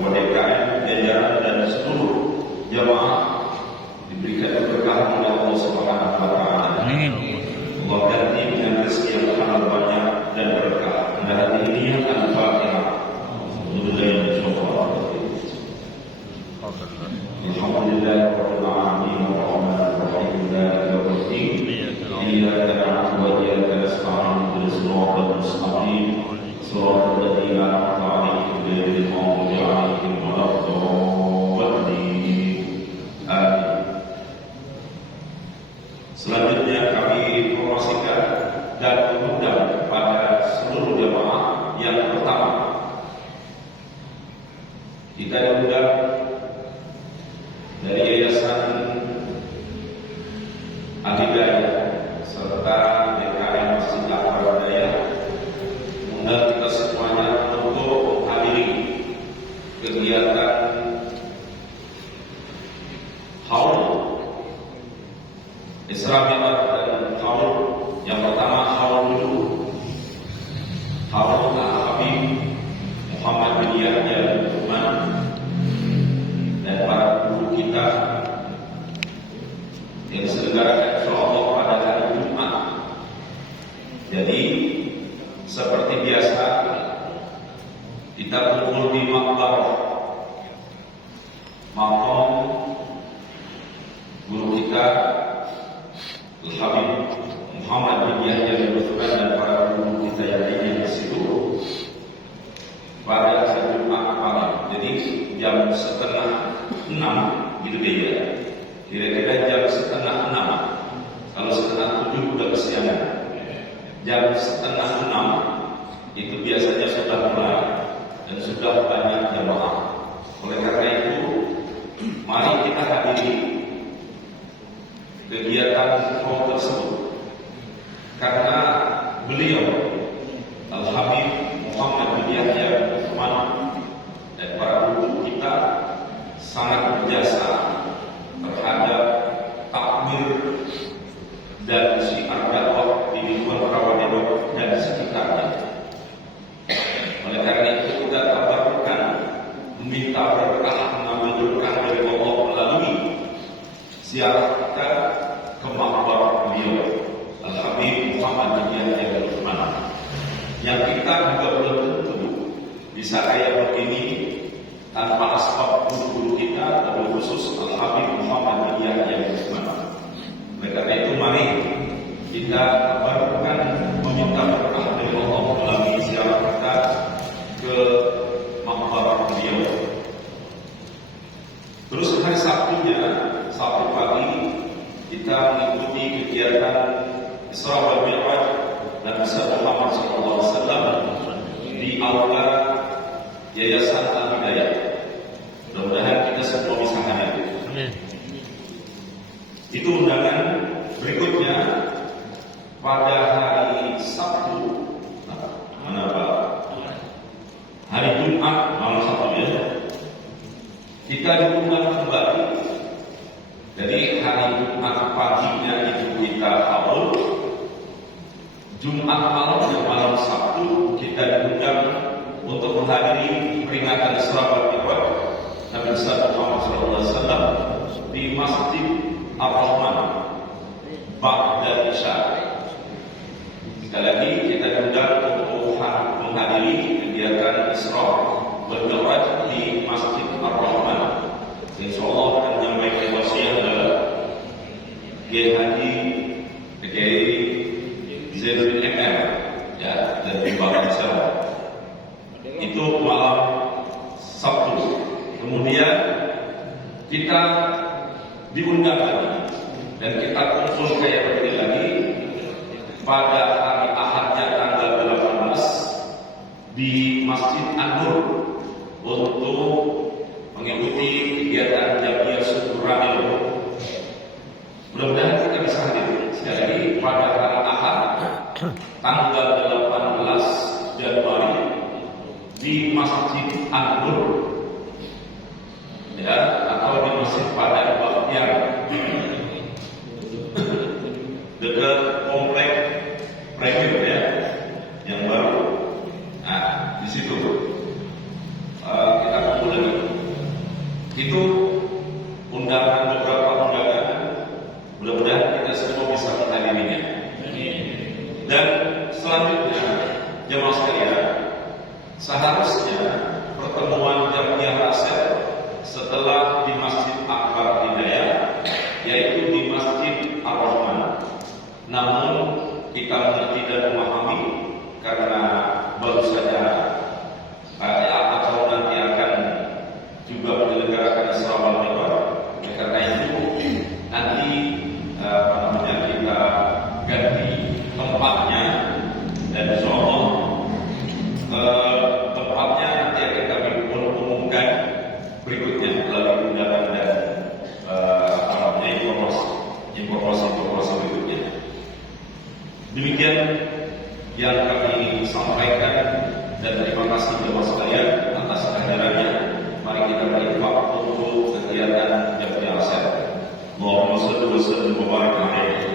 DKM, jajaran dan seluruh jamaah diberikan keberkahan oleh Allah Subhanahu wa taala. Allah ganti dengan rezeki yang halal banyak dan berkah. Dan hati ini yang Al-Fatihah. Alhamdulillahirabbil alamin arrahmanir rahim maliki yaumiddin iyyaka na'budu wa iyyaka nasta'in ihdinas siratal mustaqim siratal ladzina an'amta 'alaihim ghairil maghdubi 'alaihim waladdallin. Amin. Selanjutnya kami informasikan dan mengundang kepada seluruh jemaah yang pertama. Kita diundang dari Yayasan Al-Hidayah serta DKM Masjid Al-Hidayah mengundang kita semuanya untuk menghadiri kegiatan haul Isra Mi'raj dan haul. Yang pertama haul dulu, haul Al-Habib Muhammad bin Yahya bin Uthman dan para guru kita yang diselenggarakan insyaallah pada hari Jumat. Jadi seperti biasa kita kumpul di Maqbarah Maqam guru kita Al-Habib Muhammad bin Yahya bin Uthman dan para guru kita yang lainnya di situ pada hari Jumat pagi. Jadi jam 5:30 gitu deh ya. Kira-kira jam 5:30. Kalau 5:30 udah kesiangan. Jam 5:30 itu biasanya sudah mulai dan sudah banyak jemaah. Oleh karena itu, mari kita hadiri kegiatan haul tersebut. Karena beliau Al-Habib Muhammad bin Yahya bin Uthman dan para guru kita sangat berjasa terhadap takmir dan syiar dakwah di lingkungan Rawadedok dan sekitarnya. Oleh karena itu kita tabarkan meminta berkah, mengambil berkah dari Allah melalui ziarah kita ke makbar beliau Al-Habib Muhammad bin Yahya bin Uthman. yang kita juga belum tentu bisa kayak begini tanpa asbab guru kita, terlebih khusus Al-Habib Muhammad bin Yahya bin Utsman. Oleh karena itu mari kita kabarkan meminta berkah dari Allah melalui ziarah kita ke makbarah beliau. Terus hari Sabtunya, Sabtu pagi kita mengikuti kegiatan Isra wal Mi'raj Nabi Muhammad SAW di aula Yayasan Al-Hidayah. Mudah-mudahan kita semua bisa hadir. Itu undangan. Berikutnya pada hari Sabtu, mana Pak? Hari Jumat malam Sabtu ya. Kita diundang kembali. Jadi hari Jumat paginya itu kita haul. Jumat malam dan malam Sabtu kita diundang untuk menghadiri peringatan Isra wal Mi'raj Nabi Muhammad SAW di Masjid Ar-Rahman Ba'da Isya. Sekali lagi kita diundang untuk menghadiri kegiatan Isra wal Mi'raj di Masjid Ar-Rahman. Insyaallah akan menyampaikan wasiat adalah Kiai Haji Kiai Zainuddin MM ya dari Bapak Jawa. Itu malam Sabtu. Kemudian kita diundang lagi dan kita kumpul kayak begini lagi pada hari Ahadnya tanggal 18 di Masjid An-Nur untuk mengikuti kegiatan Jamiyah Syukuran itu. Mudah-mudahan kita bisa hadir sekali lagi pada hari Ahad tanggal 18 Januari di Masjid An-Nur ya, atau di Masjid Padang Baktiar dekat komplek Premier ya yang baru. Nah di situ kita kumpul lagi. Itu undangan, beberapa undangan. Mudah-mudahan kita semua bisa menghadirinya. Dan selanjutnya jemaah sekalian, seharusnya pertemuan Jamiyah Rasel setelah di Masjid Akbar Hidayah, yaitu di Masjid Ar-Rahman. Namun kita mengerti dan memahami karena baru saja atau nanti akan juga menyelenggarakan Isra wal Mi'raj. Karena itu nanti kita ganti tempatnya dan insyaallah tempatnya nanti akan kami umumkan berikutnya melalui undangan dan informasi berikutnya. Demikian yang kami sampaikan dan terima kasih kepada sekalian atas kehadirannya. Mari kita berinfak untuk kegiatan Jamiyah Rasel. Allahumma shalli wa sallim wa barik alaihi.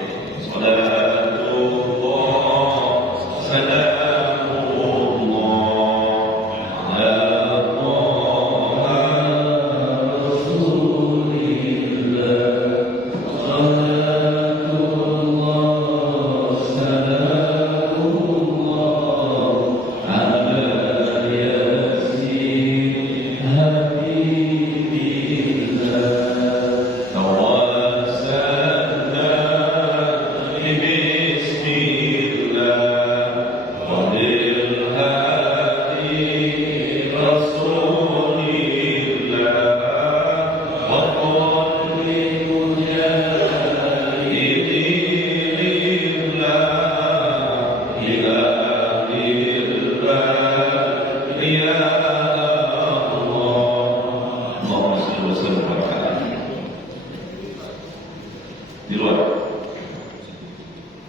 Di luar.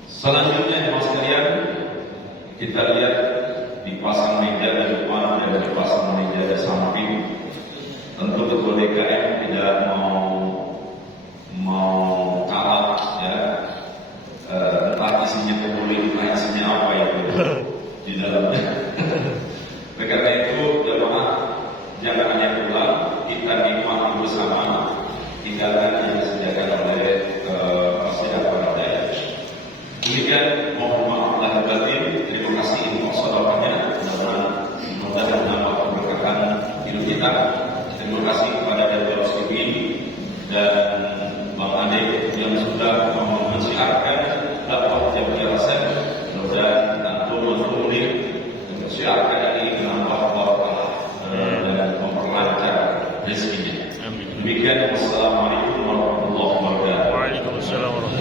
Selanjutnya jemaah sekalian, kita lihat dipasang meja di depan dan dipasang meja di samping. Tentu ketua DKM tidak mau kalah ya. Entah isinya pemulih, entah isinya apa itu di dalamnya. Karena itu jemaah jangan hanya pulang, kita nikmati bersama tinggalkan yang disediakan oleh Masjid Al-Hidayah. Demikian mohon maaf lahir batin. Terima kasih. Wassalamualaikum. terima kasih kepada Dr. Sibi dan Bang Ade yang sudah mensiarkan dakwah Jamiyah Rasyid dan tentu menformulir mensiarkan ini menambah barakah dan memperlancar rezekinya. Demikian, wassalamualaikum warahmatullahi wabarakatuh. Waalaikumsalam warahmatullahi wabarakatuh.